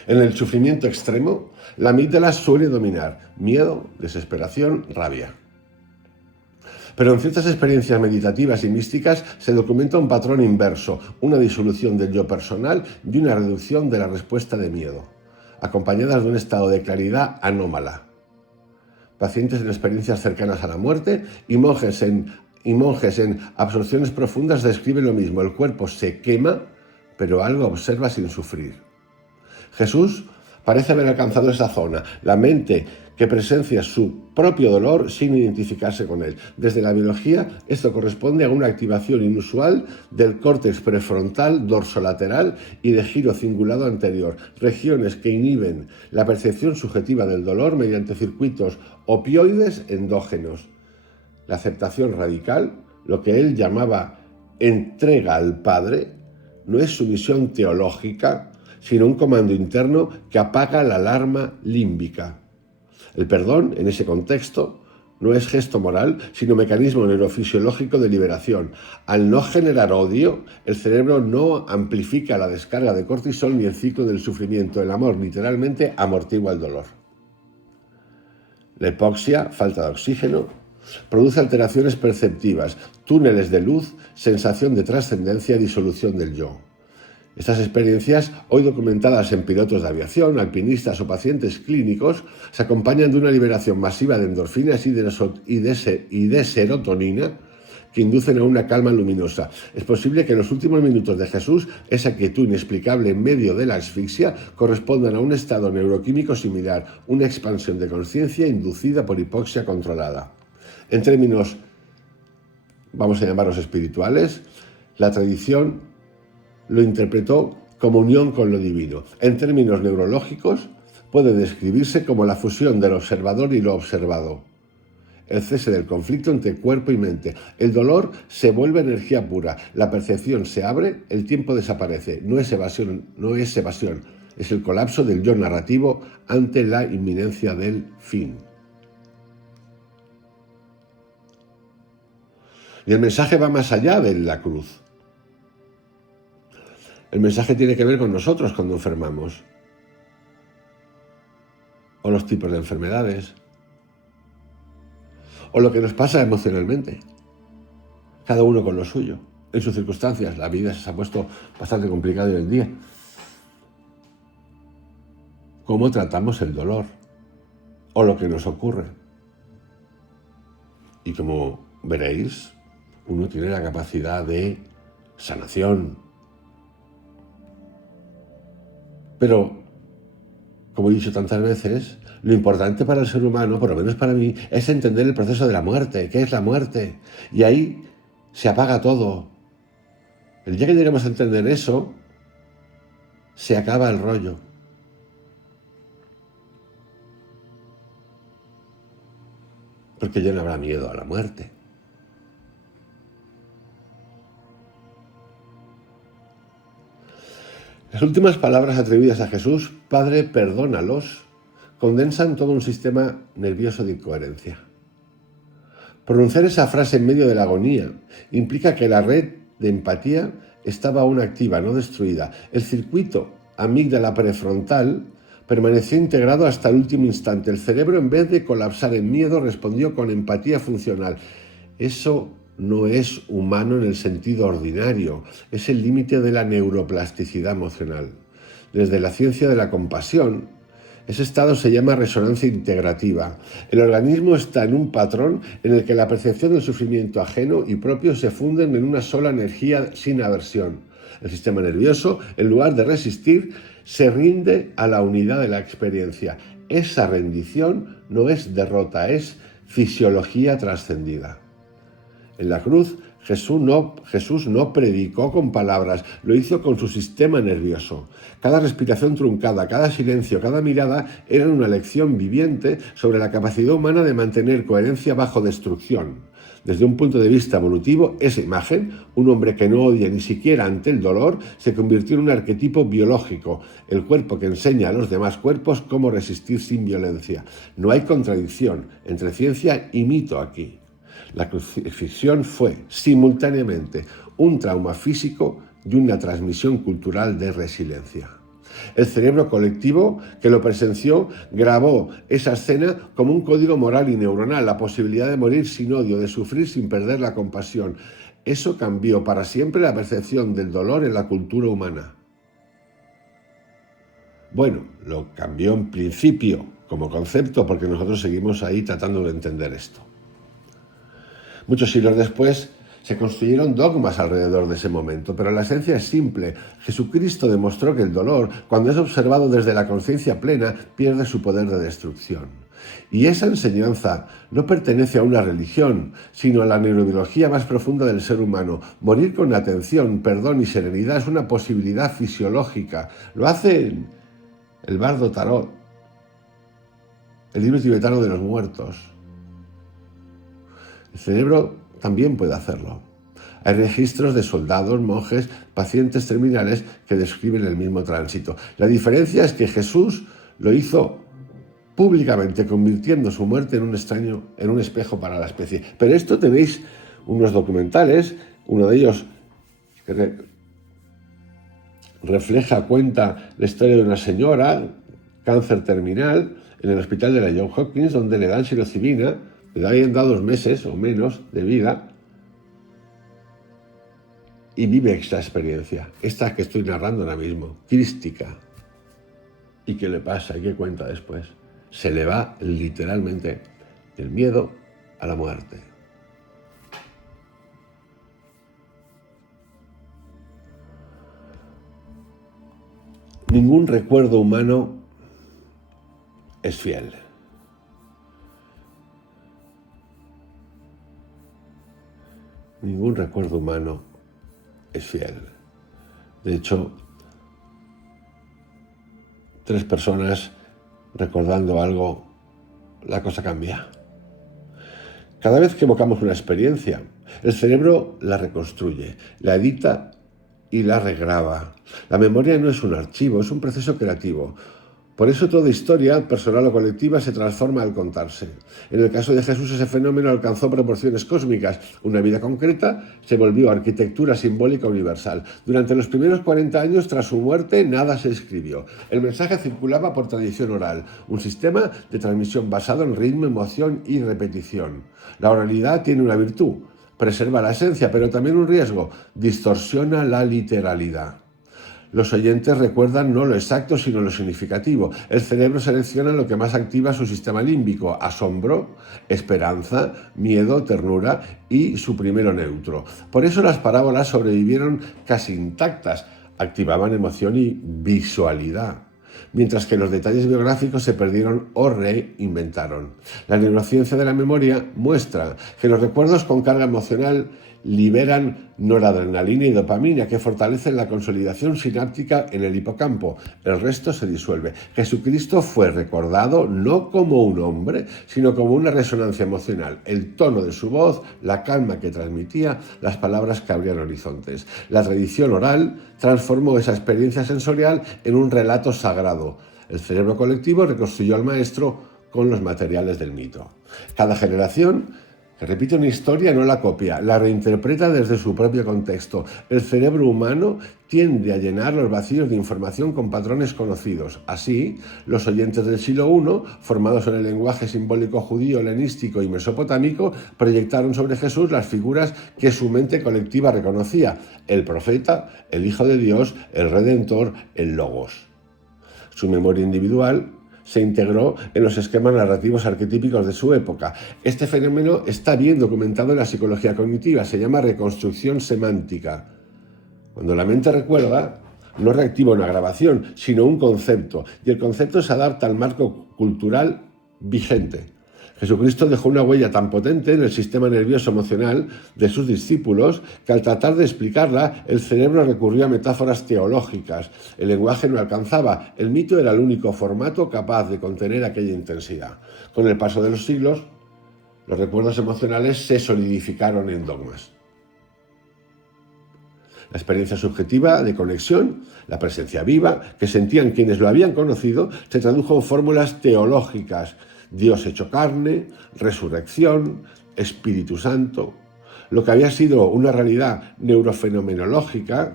En el sufrimiento extremo, la amígdala suele dominar: miedo, desesperación, rabia. Pero en ciertas experiencias meditativas y místicas se documenta un patrón inverso, una disolución del yo personal y una reducción de la respuesta de miedo, acompañadas de un estado de claridad anómala. Pacientes en experiencias cercanas a la muerte y monjes en absorciones profundas describen lo mismo: el cuerpo se quema, pero algo observa sin sufrir. Jesús parece haber alcanzado esa zona, la mente que presencia su propio dolor sin identificarse con él. Desde la biología, esto corresponde a una activación inusual del córtex prefrontal dorsolateral y de giro cingulado anterior, regiones que inhiben la percepción subjetiva del dolor mediante circuitos opioides endógenos. La aceptación radical, lo que él llamaba entrega al Padre, no es sumisión teológica, sino un comando interno que apaga la alarma límbica. El perdón, en ese contexto, no es gesto moral, sino mecanismo neurofisiológico de liberación. Al no generar odio, el cerebro no amplifica la descarga de cortisol ni el ciclo del sufrimiento. El amor, literalmente, amortigua el dolor. La hipoxia, falta de oxígeno, produce alteraciones perceptivas, túneles de luz, sensación de trascendencia, disolución del yo. Estas experiencias, hoy documentadas en pilotos de aviación, alpinistas o pacientes clínicos, se acompañan de una liberación masiva de endorfinas y de serotonina que inducen a una calma luminosa. Es posible que en los últimos minutos de Jesús, esa quietud inexplicable en medio de la asfixia correspondan a un estado neuroquímico similar, una expansión de conciencia inducida por hipoxia controlada. En términos, vamos a llamarlos espirituales, la tradición lo interpretó como unión con lo divino. En términos neurológicos, puede describirse como la fusión del observador y lo observado. El cese del conflicto entre cuerpo y mente. El dolor se vuelve energía pura, la percepción se abre, el tiempo desaparece. No es evasión, es el colapso del yo narrativo ante la inminencia del fin. Y el mensaje va más allá de la cruz. El mensaje tiene que ver con nosotros cuando enfermamos, o los tipos de enfermedades, o lo que nos pasa emocionalmente, cada uno con lo suyo, en sus circunstancias. La vida se ha puesto bastante complicada hoy en día. ¿Cómo tratamos el dolor o lo que nos ocurre? Y como veréis, uno tiene la capacidad de sanación. Pero, como he dicho tantas veces, lo importante para el ser humano, por lo menos para mí, es entender el proceso de la muerte. ¿Qué es la muerte? Y ahí se apaga todo. El día que lleguemos a entender eso, se acaba el rollo. Porque ya no habrá miedo a la muerte. Las últimas palabras atribuidas a Jesús, Padre, perdónalos, condensan todo un sistema nervioso de incoherencia. Pronunciar esa frase en medio de la agonía implica que la red de empatía estaba aún activa, no destruida. El circuito amígdala prefrontal permaneció integrado hasta el último instante. El cerebro, en vez de colapsar en miedo, respondió con empatía funcional. Eso no es humano en el sentido ordinario, es el límite de la neuroplasticidad emocional. Desde la ciencia de la compasión, ese estado se llama resonancia integrativa. El organismo está en un patrón en el que la percepción del sufrimiento ajeno y propio se funden en una sola energía sin aversión. El sistema nervioso, en lugar de resistir, se rinde a la unidad de la experiencia. Esa rendición no es derrota, es fisiología trascendida. En la cruz, Jesús no predicó con palabras, lo hizo con su sistema nervioso. Cada respiración truncada, cada silencio, cada mirada eran una lección viviente sobre la capacidad humana de mantener coherencia bajo destrucción. Desde un punto de vista evolutivo, esa imagen, un hombre que no odia ni siquiera ante el dolor, se convirtió en un arquetipo biológico, el cuerpo que enseña a los demás cuerpos cómo resistir sin violencia. No hay contradicción entre ciencia y mito aquí. La crucifixión fue, simultáneamente, un trauma físico y una transmisión cultural de resiliencia. El cerebro colectivo que lo presenció grabó esa escena como un código moral y neuronal, la posibilidad de morir sin odio, de sufrir sin perder la compasión. Eso cambió para siempre la percepción del dolor en la cultura humana. Bueno, lo cambió en principio como concepto, porque nosotros seguimos ahí tratando de entender esto. Muchos siglos después se construyeron dogmas alrededor de ese momento, pero la esencia es simple. Jesucristo demostró que el dolor, cuando es observado desde la conciencia plena, pierde su poder de destrucción. Y esa enseñanza no pertenece a una religión, sino a la neurobiología más profunda del ser humano. Morir con atención, perdón y serenidad es una posibilidad fisiológica. Lo hace el bardo Tarot, el libro tibetano de los muertos. El cerebro también puede hacerlo. Hay registros de soldados, monjes, pacientes terminales que describen el mismo tránsito. La diferencia es que Jesús lo hizo públicamente, convirtiendo su muerte en un espejo para la especie. Pero esto tenéis unos documentales, uno de ellos que cuenta la historia de una señora, cáncer terminal, en el hospital de la Johns Hopkins, donde le dan psilocibina, le habían dado 2 meses o menos de vida, y vive esta experiencia, esta que estoy narrando ahora mismo, crística. ¿Y qué le pasa? ¿Y qué cuenta después? Se le va literalmente el miedo a la muerte. Ningún recuerdo humano es fiel. Ningún recuerdo humano es fiel. De hecho, 3 personas recordando algo, la cosa cambia. Cada vez que evocamos una experiencia, el cerebro la reconstruye, la edita y la regraba. La memoria no es un archivo, es un proceso creativo. Por eso toda historia, personal o colectiva, se transforma al contarse. En el caso de Jesús, ese fenómeno alcanzó proporciones cósmicas. Una vida concreta se volvió arquitectura simbólica universal. Durante los primeros 40 años tras su muerte, nada se escribió. El mensaje circulaba por tradición oral, un sistema de transmisión basado en ritmo, emoción y repetición. La oralidad tiene una virtud: preserva la esencia, pero también un riesgo: distorsiona la literalidad. Los oyentes recuerdan no lo exacto, sino lo significativo. El cerebro selecciona lo que más activa su sistema límbico: asombro, esperanza, miedo, ternura y su primero neutro. Por eso las parábolas sobrevivieron casi intactas, activaban emoción y visualidad, mientras que los detalles biográficos se perdieron o reinventaron. La neurociencia de la memoria muestra que los recuerdos con carga emocional liberan noradrenalina y dopamina, que fortalecen la consolidación sináptica en el hipocampo. El resto se disuelve. Jesucristo fue recordado no como un hombre, sino como una resonancia emocional. El tono de su voz, la calma que transmitía, las palabras que abrían horizontes. La tradición oral transformó esa experiencia sensorial en un relato sagrado. El cerebro colectivo reconstruyó al maestro con los materiales del mito. Cada generación que repite una historia no la copia, la reinterpreta desde su propio contexto. El cerebro humano tiende a llenar los vacíos de información con patrones conocidos. Así, los oyentes del siglo I, formados en el lenguaje simbólico judío, helenístico y mesopotámico, proyectaron sobre Jesús las figuras que su mente colectiva reconocía: el profeta, el Hijo de Dios, el Redentor, el Logos. Su memoria individual se integró en los esquemas narrativos arquetípicos de su época. Este fenómeno está bien documentado en la psicología cognitiva, se llama reconstrucción semántica. Cuando la mente recuerda, no reactiva una grabación, sino un concepto, y el concepto se adapta al marco cultural vigente. Jesucristo dejó una huella tan potente en el sistema nervioso emocional de sus discípulos que al tratar de explicarla, el cerebro recurrió a metáforas teológicas. El lenguaje no alcanzaba, el mito era el único formato capaz de contener aquella intensidad. Con el paso de los siglos, los recuerdos emocionales se solidificaron en dogmas. La experiencia subjetiva de conexión, la presencia viva que sentían quienes lo habían conocido, se tradujo en fórmulas teológicas: Dios hecho carne, resurrección, Espíritu Santo. Lo que había sido una realidad neurofenomenológica,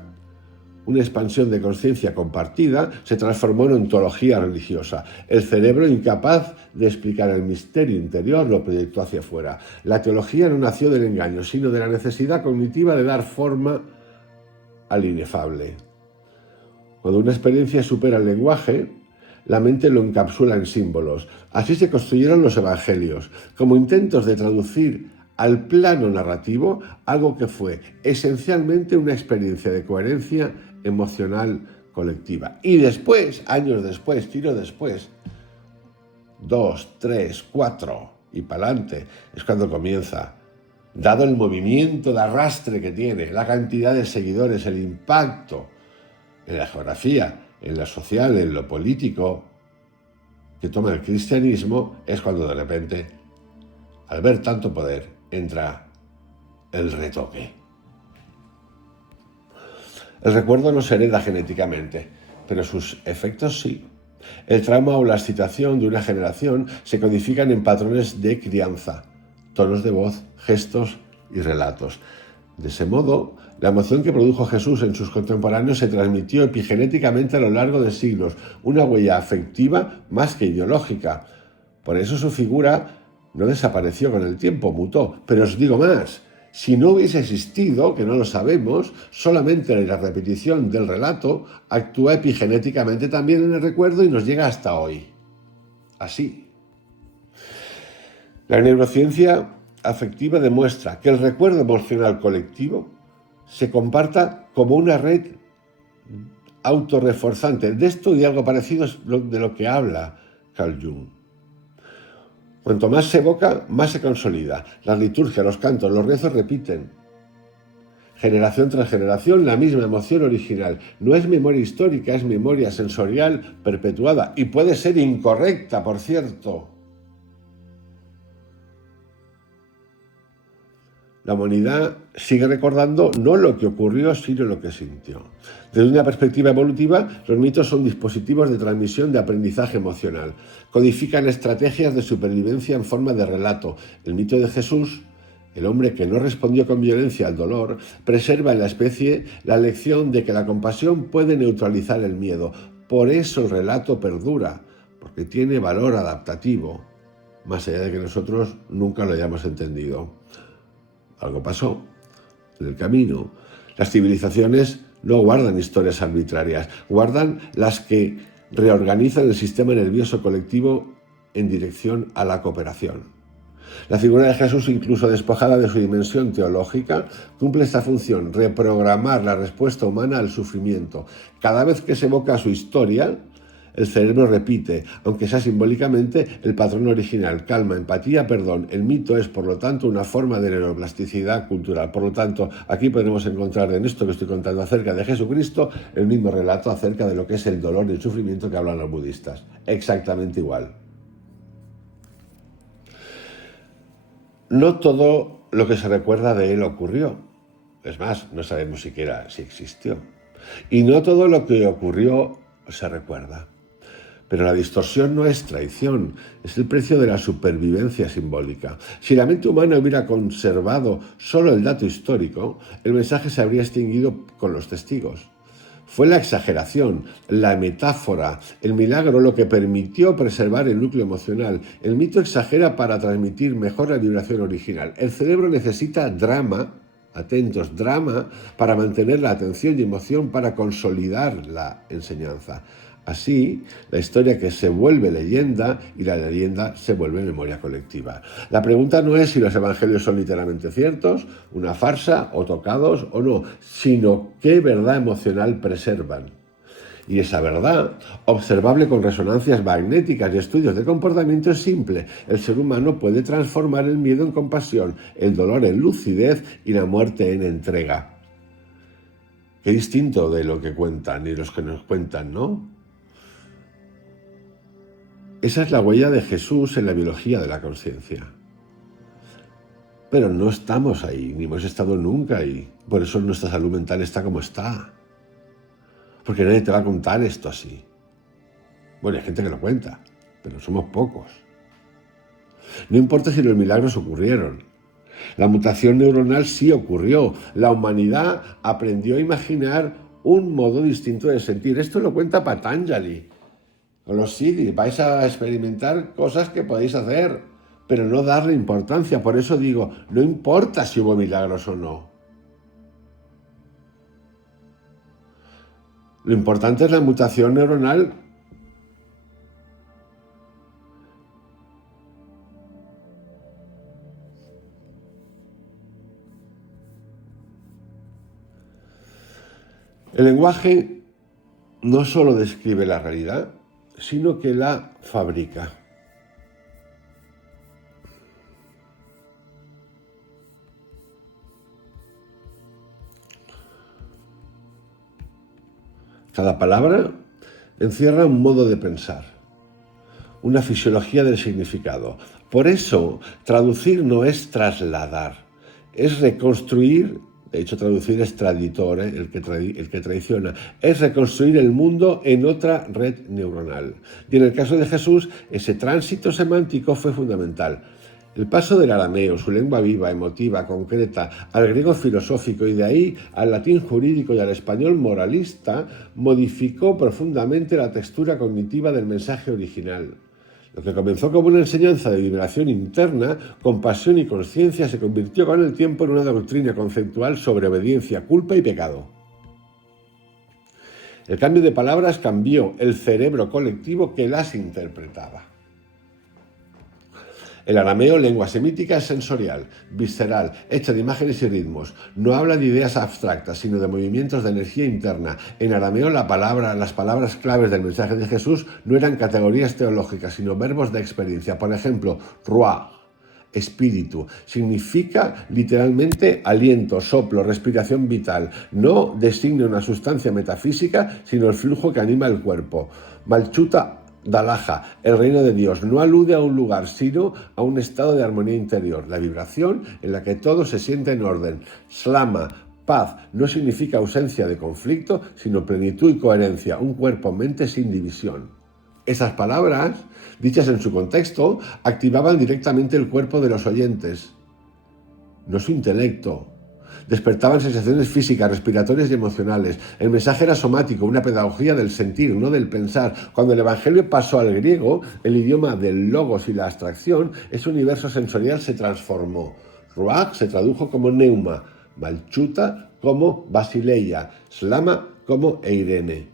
una expansión de conciencia compartida, se transformó en ontología religiosa. El cerebro, incapaz de explicar el misterio interior, lo proyectó hacia afuera. La teología no nació del engaño, sino de la necesidad cognitiva de dar forma al inefable. Cuando una experiencia supera el lenguaje, la mente lo encapsula en símbolos. Así se construyeron los evangelios, como intentos de traducir al plano narrativo algo que fue esencialmente una experiencia de coherencia emocional colectiva. Y después, años después, tiro después, 2, 3, 4 y pa'lante, es cuando comienza. Dado el movimiento de arrastre que tiene, la cantidad de seguidores, el impacto en la geografía, en lo social, en lo político, que toma el cristianismo, es cuando de repente, al ver tanto poder, entra el retoque. El recuerdo no se hereda genéticamente, pero sus efectos sí. El trauma o la excitación de una generación se codifican en patrones de crianza, tonos de voz, gestos y relatos. De ese modo, la emoción que produjo Jesús en sus contemporáneos se transmitió epigenéticamente a lo largo de siglos, una huella afectiva más que ideológica. Por eso su figura no desapareció con el tiempo, mutó. Pero os digo más, si no hubiese existido, que no lo sabemos, solamente la repetición del relato actúa epigenéticamente también en el recuerdo y nos llega hasta hoy. Así. La neurociencia afectiva demuestra que el recuerdo emocional colectivo se comparta como una red autorreforzante. De esto y algo parecido es de lo que habla Carl Jung. Cuanto más se evoca, más se consolida. Las liturgias, los cantos, los rezos repiten, generación tras generación, la misma emoción original. No es memoria histórica, es memoria sensorial perpetuada y puede ser incorrecta, por cierto. La humanidad sigue recordando no lo que ocurrió, sino lo que sintió. Desde una perspectiva evolutiva, los mitos son dispositivos de transmisión de aprendizaje emocional. Codifican estrategias de supervivencia en forma de relato. El mito de Jesús, el hombre que no respondió con violencia al dolor, preserva en la especie la lección de que la compasión puede neutralizar el miedo. Por eso el relato perdura, porque tiene valor adaptativo, más allá de que nosotros nunca lo hayamos entendido. Algo pasó en el camino. Las civilizaciones no guardan historias arbitrarias, guardan las que reorganizan el sistema nervioso colectivo en dirección a la cooperación. La figura de Jesús, incluso despojada de su dimensión teológica, cumple esta función: reprogramar la respuesta humana al sufrimiento. Cada vez que se evoca su historia, el cerebro repite, aunque sea simbólicamente, el patrón original: calma, empatía, perdón. El mito es, por lo tanto, una forma de neuroplasticidad cultural. Por lo tanto, aquí podemos encontrar en esto que estoy contando acerca de Jesucristo el mismo relato acerca de lo que es el dolor y el sufrimiento que hablan los budistas. Exactamente igual. No todo lo que se recuerda de él ocurrió. Es más, no sabemos siquiera si existió. Y no todo lo que ocurrió se recuerda. Pero la distorsión no es traición, es el precio de la supervivencia simbólica. Si la mente humana hubiera conservado solo el dato histórico, el mensaje se habría extinguido con los testigos. Fue la exageración, la metáfora, el milagro lo que permitió preservar el núcleo emocional. El mito exagera para transmitir mejor la vibración original. El cerebro necesita drama, atentos, drama, para mantener la atención y emoción, para consolidar la enseñanza. Así, la historia que se vuelve leyenda y la leyenda se vuelve memoria colectiva. La pregunta no es si los evangelios son literalmente ciertos, una farsa o tocados o no, sino qué verdad emocional preservan. Y esa verdad, observable con resonancias magnéticas y estudios de comportamiento, es simple. El ser humano puede transformar el miedo en compasión, el dolor en lucidez y la muerte en entrega. Qué distinto de lo que cuentan y los que nos cuentan, ¿no? Esa es la huella de Jesús en la biología de la conciencia. Pero no estamos ahí, ni hemos estado nunca ahí. Por eso nuestra salud mental está como está. Porque nadie te va a contar esto así. Bueno, hay gente que lo cuenta, pero somos pocos. No importa si los milagros ocurrieron. La mutación neuronal sí ocurrió. La humanidad aprendió a imaginar un modo distinto de sentir. Esto lo cuenta Patanjali. Con los siddhis vais a experimentar cosas que podéis hacer, pero no darle importancia. Por eso digo, no importa si hubo milagros o no. Lo importante es la mutación neuronal. El lenguaje no solo describe la realidad, sino que la fabrica. Cada palabra encierra un modo de pensar, una fisiología del significado. Por eso, traducir no es trasladar, es reconstruir. De hecho, traducir es traditor, el que traiciona. Es reconstruir el mundo en otra red neuronal. Y en el caso de Jesús, ese tránsito semántico fue fundamental. El paso del arameo, su lengua viva, emotiva, concreta, al griego filosófico y de ahí al latín jurídico y al español moralista, modificó profundamente la textura cognitiva del mensaje original. Lo que comenzó como una enseñanza de liberación interna, compasión y conciencia se convirtió con el tiempo en una doctrina conceptual sobre obediencia, culpa y pecado. El cambio de palabras cambió el cerebro colectivo que las interpretaba. El arameo, lengua semítica, es sensorial, visceral, hecha de imágenes y ritmos. No habla de ideas abstractas, sino de movimientos de energía interna. En arameo, las palabras claves del mensaje de Jesús no eran categorías teológicas, sino verbos de experiencia. Por ejemplo, ruach, espíritu, significa literalmente aliento, soplo, respiración vital. No designa una sustancia metafísica, sino el flujo que anima el cuerpo. Malchuta Dalaja, el reino de Dios, no alude a un lugar, sino a un estado de armonía interior, la vibración en la que todo se siente en orden. Slama, paz, no significa ausencia de conflicto, sino plenitud y coherencia, un cuerpo-mente sin división. Esas palabras, dichas en su contexto, activaban directamente el cuerpo de los oyentes, no su intelecto. Despertaban sensaciones físicas, respiratorias y emocionales. El mensaje era somático, una pedagogía del sentir, no del pensar. Cuando el Evangelio pasó al griego, el idioma del logos y la abstracción, ese universo sensorial se transformó. Ruach se tradujo como neuma, malchuta como basileia, slama como eirene.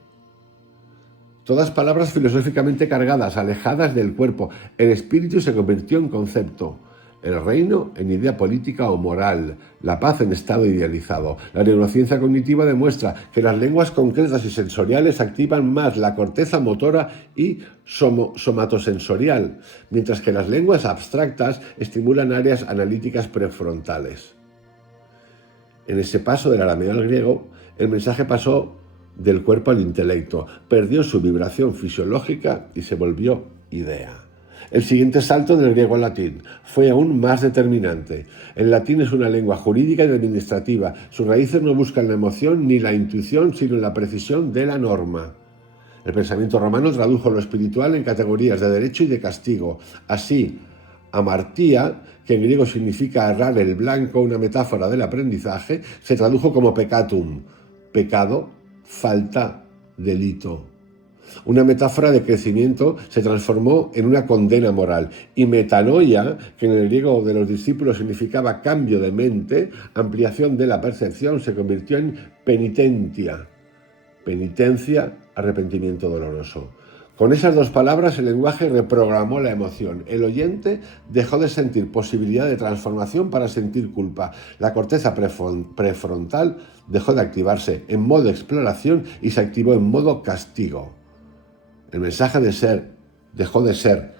Todas palabras filosóficamente cargadas, alejadas del cuerpo. El espíritu se convirtió en concepto. El reino en idea política o moral, la paz en estado idealizado. La neurociencia cognitiva demuestra que las lenguas concretas y sensoriales activan más la corteza motora y somatosensorial, mientras que las lenguas abstractas estimulan áreas analíticas prefrontales. En ese paso del arameo al griego, el mensaje pasó del cuerpo al intelecto, perdió su vibración fisiológica y se volvió idea. El siguiente salto del griego al latín fue aún más determinante. El latín es una lengua jurídica y administrativa. Sus raíces no buscan la emoción ni la intuición, sino la precisión de la norma. El pensamiento romano tradujo lo espiritual en categorías de derecho y de castigo. Así, amartía, que en griego significa errar el blanco, una metáfora del aprendizaje, se tradujo como peccatum, pecado, falta, delito. Una metáfora de crecimiento se transformó en una condena moral. Y metanoia, que en el griego de los discípulos significaba cambio de mente, ampliación de la percepción, se convirtió en penitentia. Penitencia, arrepentimiento doloroso. Con esas dos palabras el lenguaje reprogramó la emoción. El oyente dejó de sentir posibilidad de transformación para sentir culpa. La corteza prefrontal dejó de activarse en modo exploración y se activó en modo castigo. El mensaje dejó de ser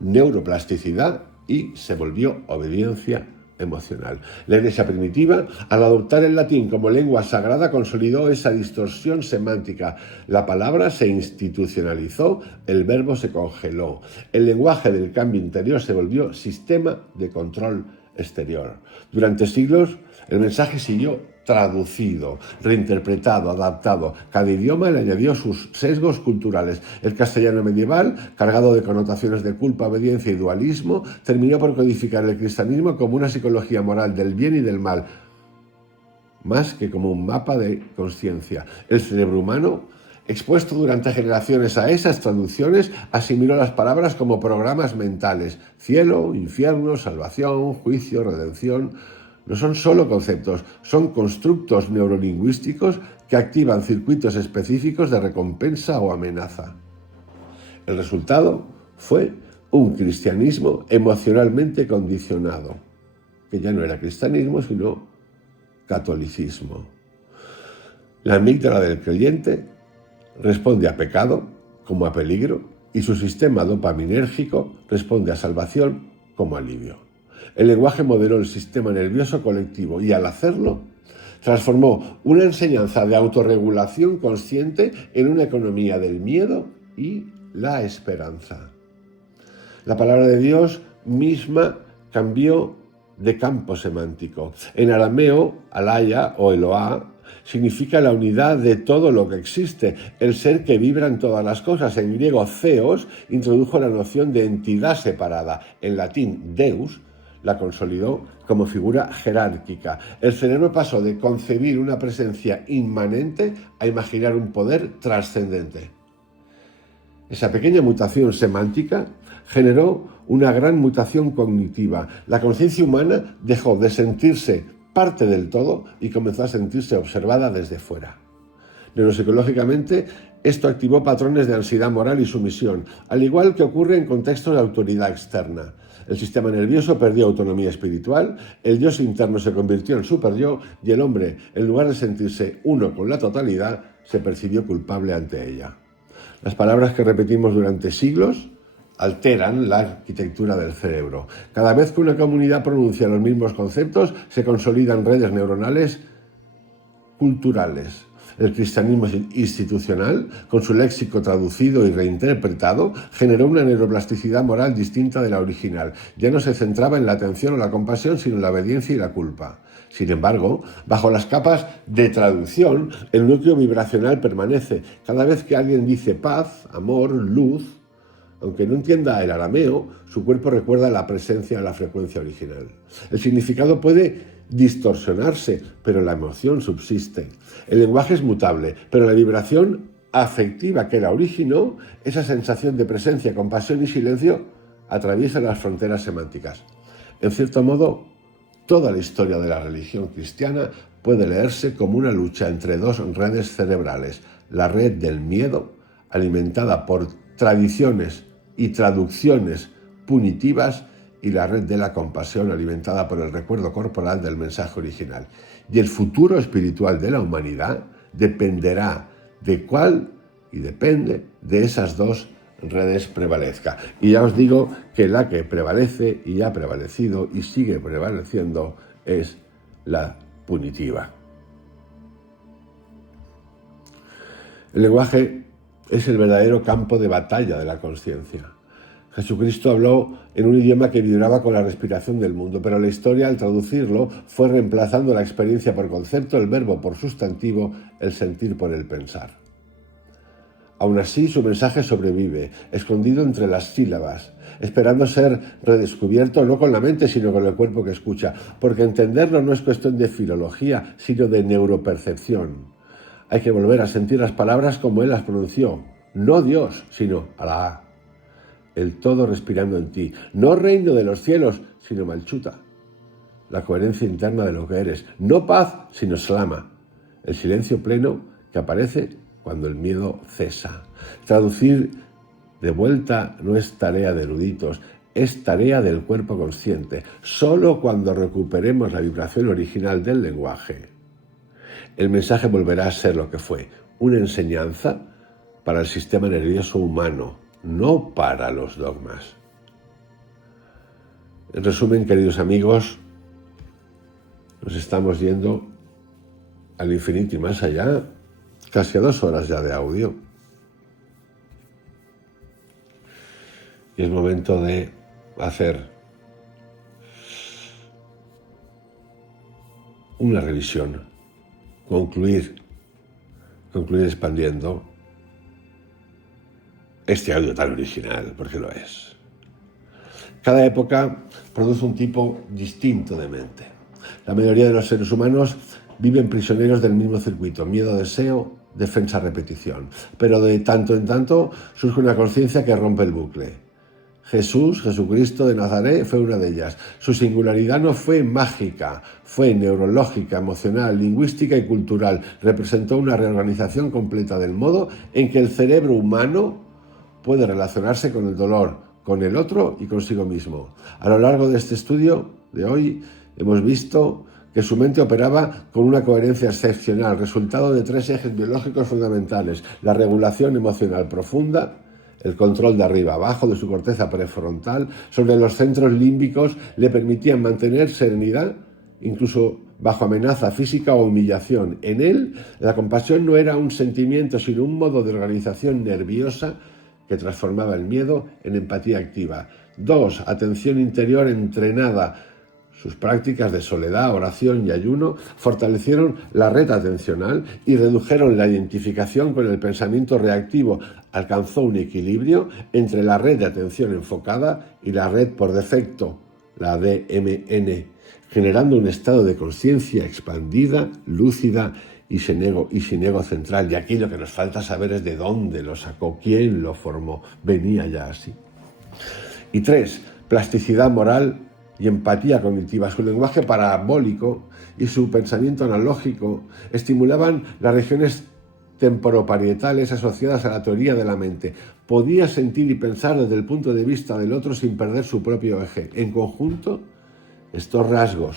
neuroplasticidad y se volvió obediencia emocional. La Iglesia primitiva, al adoptar el latín como lengua sagrada, consolidó esa distorsión semántica. La palabra se institucionalizó, el verbo se congeló. El lenguaje del cambio interior se volvió sistema de control exterior. Durante siglos, el mensaje siguió traducido, reinterpretado, adaptado. Cada idioma le añadió sus sesgos culturales. El castellano medieval, cargado de connotaciones de culpa, obediencia y dualismo, terminó por codificar el cristianismo como una psicología moral del bien y del mal, más que como un mapa de conciencia. El cerebro humano, expuesto durante generaciones a esas traducciones, asimiló las palabras como programas mentales. Cielo, infierno, salvación, juicio, redención. No son solo conceptos, son constructos neurolingüísticos que activan circuitos específicos de recompensa o amenaza. El resultado fue un cristianismo emocionalmente condicionado, que ya no era cristianismo, sino catolicismo. La amígdala del creyente responde a pecado como a peligro y su sistema dopaminérgico responde a salvación como alivio. El lenguaje modeló el sistema nervioso colectivo y al hacerlo transformó una enseñanza de autorregulación consciente en una economía del miedo y la esperanza. La palabra de Dios misma cambió de campo semántico. En arameo, alaya o Eloá significa la unidad de todo lo que existe, el ser que vibra en todas las cosas. En griego, theos introdujo la noción de entidad separada. En latín, deus la consolidó como figura jerárquica. El cerebro pasó de concebir una presencia inmanente a imaginar un poder trascendente. Esa pequeña mutación semántica generó una gran mutación cognitiva. La conciencia humana dejó de sentirse parte del todo y comenzó a sentirse observada desde fuera. Neuropsicológicamente, esto activó patrones de ansiedad moral y sumisión, al igual que ocurre en contextos de autoridad externa. El sistema nervioso perdió autonomía espiritual, el yo interno se convirtió en superyo y el hombre, en lugar de sentirse uno con la totalidad, se percibió culpable ante ella. Las palabras que repetimos durante siglos alteran la arquitectura del cerebro. Cada vez que una comunidad pronuncia los mismos conceptos, se consolidan redes neuronales culturales. El cristianismo institucional, con su léxico traducido y reinterpretado, generó una neuroplasticidad moral distinta de la original. Ya no se centraba en la atención o la compasión, sino en la obediencia y la culpa. Sin embargo, bajo las capas de traducción, el núcleo vibracional permanece. Cada vez que alguien dice paz, amor, luz, aunque no entienda el arameo, su cuerpo recuerda la presencia de la frecuencia original. El significado puede distorsionarse, pero la emoción subsiste. El lenguaje es mutable, pero la vibración afectiva que la originó, esa sensación de presencia, compasión y silencio, atraviesa las fronteras semánticas. En cierto modo, toda la historia de la religión cristiana puede leerse como una lucha entre dos redes cerebrales: la red del miedo, alimentada por tradiciones y traducciones punitivas, y la red de la compasión, alimentada por el recuerdo corporal del mensaje original. Y el futuro espiritual de la humanidad dependerá de cuál, y depende de esas dos redes prevalezca. Y ya os digo que la que prevalece y ha prevalecido y sigue prevaleciendo es la punitiva. El lenguaje es el verdadero campo de batalla de la conciencia. Jesucristo habló en un idioma que vibraba con la respiración del mundo, pero la historia, al traducirlo, fue reemplazando la experiencia por concepto, el verbo por sustantivo, el sentir por el pensar. Aún así, su mensaje sobrevive, escondido entre las sílabas, esperando ser redescubierto no con la mente, sino con el cuerpo que escucha, porque entenderlo no es cuestión de filología, sino de neuropercepción. Hay que volver a sentir las palabras como Él las pronunció, no Dios, sino Alá. El todo respirando en ti, no reino de los cielos, sino Malchuta, la coherencia interna de lo que eres, no paz, sino Slama, el silencio pleno que aparece cuando el miedo cesa. Traducir de vuelta no es tarea de eruditos, es tarea del cuerpo consciente. Solo cuando recuperemos la vibración original del lenguaje, el mensaje volverá a ser lo que fue, una enseñanza para el sistema nervioso humano, no para los dogmas. En resumen, queridos amigos, nos estamos yendo al infinito y más allá, casi a 2 horas ya de audio. Y es momento de hacer una revisión, concluir expandiendo este audio tan original, porque lo es. Cada época produce un tipo distinto de mente. La mayoría de los seres humanos viven prisioneros del mismo circuito: miedo, deseo, defensa, repetición. Pero de tanto en tanto surge una conciencia que rompe el bucle. Jesucristo de Nazaret fue una de ellas. Su singularidad no fue mágica, fue neurológica, emocional, lingüística y cultural. Representó una reorganización completa del modo en que el cerebro humano puede relacionarse con el dolor, con el otro y consigo mismo. A lo largo de este estudio de hoy hemos visto que su mente operaba con una coherencia excepcional, resultado de 3 ejes biológicos fundamentales: la regulación emocional profunda, el control de arriba abajo de su corteza prefrontal sobre los centros límbicos le permitían mantener serenidad, incluso bajo amenaza física o humillación. En él, la compasión no era un sentimiento, sino un modo de organización nerviosa que transformaba el miedo en empatía activa. 2. Atención interior entrenada. Sus prácticas de soledad, oración y ayuno fortalecieron la red atencional y redujeron la identificación con el pensamiento reactivo. Alcanzó un equilibrio entre la red de atención enfocada y la red por defecto, la DMN, generando un estado de conciencia expandida, lúcida y sin ego central. Y aquí lo que nos falta saber es de dónde lo sacó, quién lo formó. Venía ya así. Y 3, plasticidad moral y empatía cognitiva. Su lenguaje parabólico y su pensamiento analógico estimulaban las regiones temporoparietales asociadas a la teoría de la mente. Podía sentir y pensar desde el punto de vista del otro sin perder su propio eje. En conjunto, estos rasgos,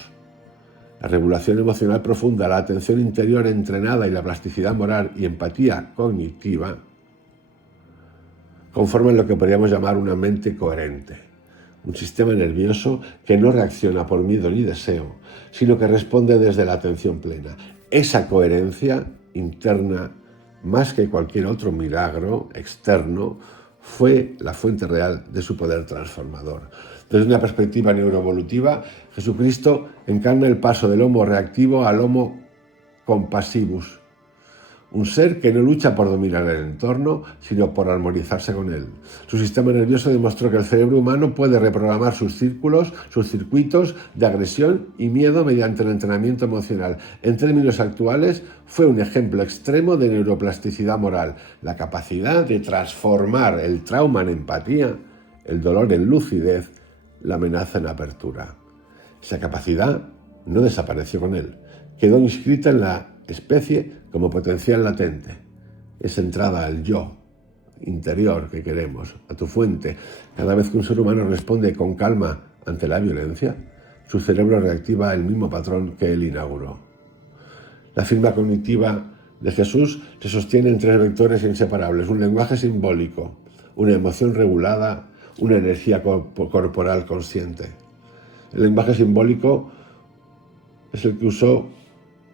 la regulación emocional profunda, la atención interior entrenada y la plasticidad moral y empatía cognitiva, conforman lo que podríamos llamar una mente coherente, un sistema nervioso que no reacciona por miedo ni deseo, sino que responde desde la atención plena. Esa coherencia interna, más que cualquier otro milagro externo, fue la fuente real de su poder transformador. Desde una perspectiva neuroevolutiva, Jesucristo encarna el paso del Homo reactivo al Homo compassivus, un ser que no lucha por dominar el entorno, sino por armonizarse con él. Su sistema nervioso demostró que el cerebro humano puede reprogramar sus circuitos de agresión y miedo mediante el entrenamiento emocional. En términos actuales, fue un ejemplo extremo de neuroplasticidad moral, la capacidad de transformar el trauma en empatía, el dolor en lucidez, la amenaza en apertura. Esa capacidad no desapareció con él, quedó inscrita en la especie como potencial latente. Es entrada al yo interior que queremos, a tu fuente. Cada vez que un ser humano responde con calma ante la violencia, su cerebro reactiva el mismo patrón que él inauguró. La firma cognitiva de Jesús se sostiene en 3 vectores inseparables: un lenguaje simbólico, una emoción regulada, una energía corporal consciente. El lenguaje simbólico es el que usó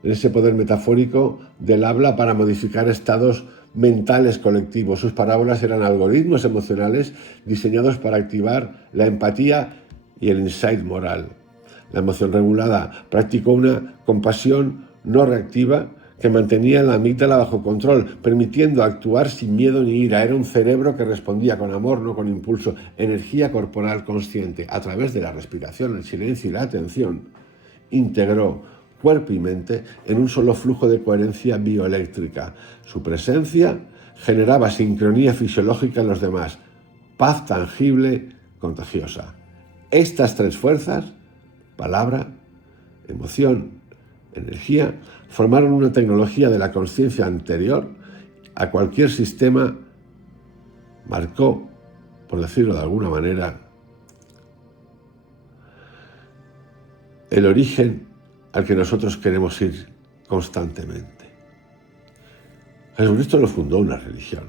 ese poder metafórico del habla para modificar estados mentales colectivos. Sus parábolas eran algoritmos emocionales diseñados para activar la empatía y el insight moral. La emoción regulada practicó una compasión no reactiva que mantenía la amígdala bajo control, permitiendo actuar sin miedo ni ira. Era un cerebro que respondía con amor, no con impulso. Energía corporal consciente. A través de la respiración, el silencio y la atención, integró cuerpo y mente en un solo flujo de coherencia bioeléctrica. Su presencia generaba sincronía fisiológica en los demás, paz tangible, contagiosa. Estas 3 fuerzas, palabra, emoción, energía, formaron una tecnología de la conciencia anterior a cualquier sistema. Marcó, por decirlo de alguna manera, el origen al que nosotros queremos ir constantemente. Jesucristo no fundó una religión.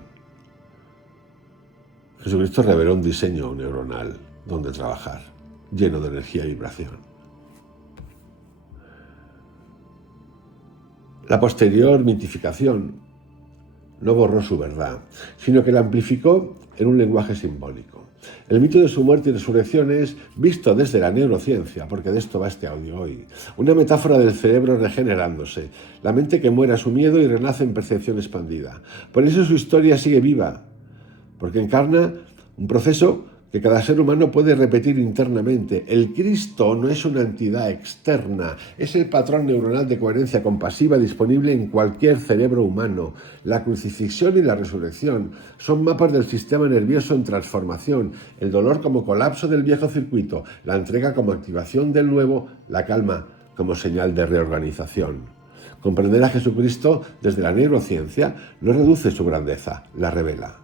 Jesucristo reveló un diseño neuronal donde trabajar, lleno de energía y vibración. La posterior mitificación no borró su verdad, sino que la amplificó en un lenguaje simbólico. El mito de su muerte y resurrección es, visto desde la neurociencia, porque de esto va este audio hoy, una metáfora del cerebro regenerándose, la mente que muere a su miedo y renace en percepción expandida. Por eso su historia sigue viva, porque encarna un proceso que cada ser humano puede repetir internamente. El Cristo no es una entidad externa, es el patrón neuronal de coherencia compasiva disponible en cualquier cerebro humano. La crucifixión y la resurrección son mapas del sistema nervioso en transformación, el dolor como colapso del viejo circuito, la entrega como activación del nuevo, la calma como señal de reorganización. Comprender a Jesucristo desde la neurociencia no reduce su grandeza, la revela.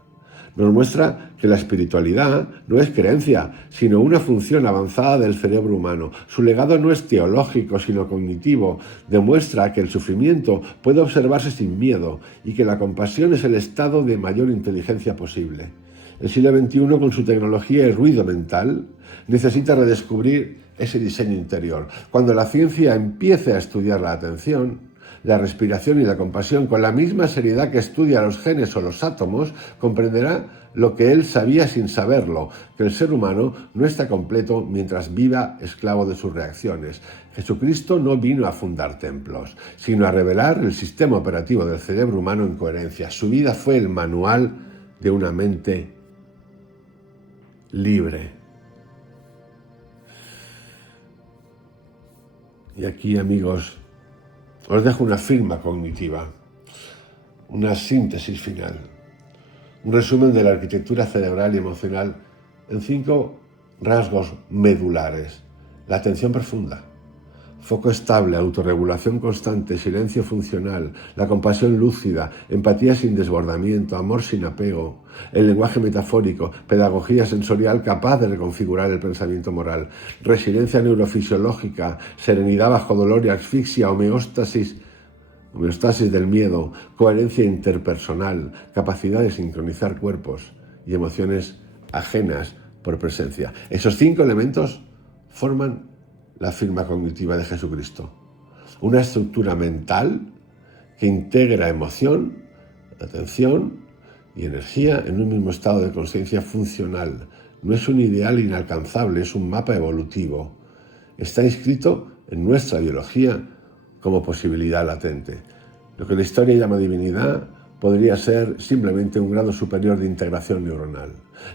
Nos muestra que la espiritualidad no es creencia, sino una función avanzada del cerebro humano. Su legado no es teológico, sino cognitivo. Demuestra que el sufrimiento puede observarse sin miedo y que la compasión es el estado de mayor inteligencia posible. El siglo XXI, con su tecnología y ruido mental, necesita redescubrir ese diseño interior. Cuando la ciencia empiece a estudiar la atención, la respiración y la compasión con la misma seriedad que estudia los genes o los átomos, comprenderá lo que él sabía sin saberlo, que el ser humano no está completo mientras viva esclavo de sus reacciones. Jesucristo no vino a fundar templos, sino a revelar el sistema operativo del cerebro humano en coherencia. Su vida fue el manual de una mente libre. Y aquí, amigos, os dejo una firma cognitiva, una síntesis final, un resumen de la arquitectura cerebral y emocional en 5 rasgos medulares: la atención profunda, foco estable, autorregulación constante, silencio funcional, la compasión lúcida, empatía sin desbordamiento, amor sin apego, el lenguaje metafórico, pedagogía sensorial capaz de reconfigurar el pensamiento moral, resiliencia neurofisiológica, serenidad bajo dolor y asfixia, homeostasis del miedo, coherencia interpersonal, capacidad de sincronizar cuerpos y emociones ajenas por presencia. Esos 5 elementos forman la firma cognitiva de Jesucristo. Una estructura mental que integra emoción, atención y energía en un mismo estado de conciencia funcional. No es un ideal inalcanzable, es un mapa evolutivo. Está inscrito en nuestra biología como posibilidad latente. Lo que la historia llama divinidad podría ser simplemente un grado superior de integración neuronal.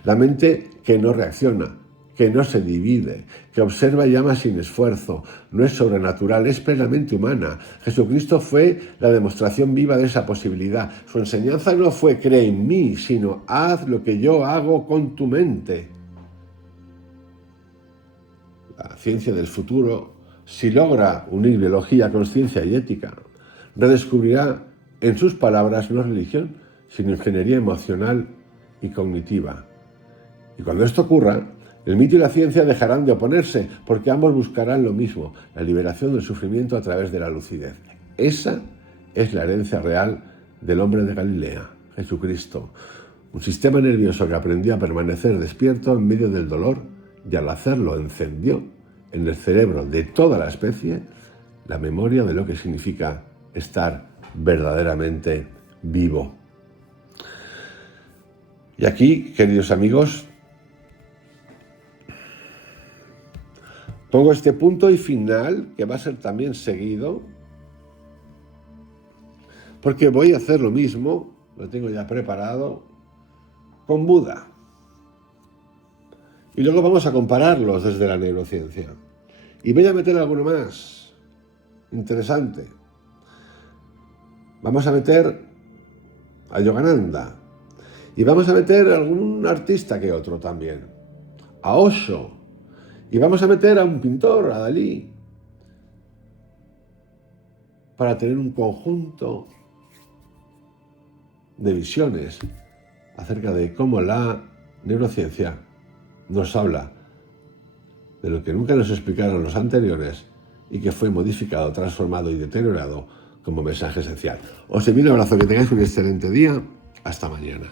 La mente que no reacciona, que no se divide, que observa y ama sin esfuerzo, no es sobrenatural, es plenamente humana. Jesucristo fue la demostración viva de esa posibilidad. Su enseñanza no fue cree en mí, sino haz lo que yo hago con tu mente. La ciencia del futuro, si logra unir biología, conciencia y ética, redescubrirá en sus palabras no religión, sino ingeniería emocional y cognitiva. Y cuando esto ocurra, el mito y la ciencia dejarán de oponerse, porque ambos buscarán lo mismo, la liberación del sufrimiento a través de la lucidez. Esa es la herencia real del hombre de Galilea, Jesucristo. Un sistema nervioso que aprendió a permanecer despierto en medio del dolor y al hacerlo encendió en el cerebro de toda la especie la memoria de lo que significa estar verdaderamente vivo. Y aquí, queridos amigos, pongo este punto y final, que va a ser también seguido, porque voy a hacer lo mismo, lo tengo ya preparado, con Buda. Y luego vamos a compararlos desde la neurociencia. Y voy a meter alguno más interesante. Vamos a meter a Yogananda. Y vamos a meter a algún artista que otro también. A Osho. Y vamos a meter a un pintor, a Dalí, para tener un conjunto de visiones acerca de cómo la neurociencia nos habla de lo que nunca nos explicaron los anteriores y que fue modificado, transformado y deteriorado como mensaje esencial. Os envío un abrazo, que tengáis un excelente día. Hasta mañana.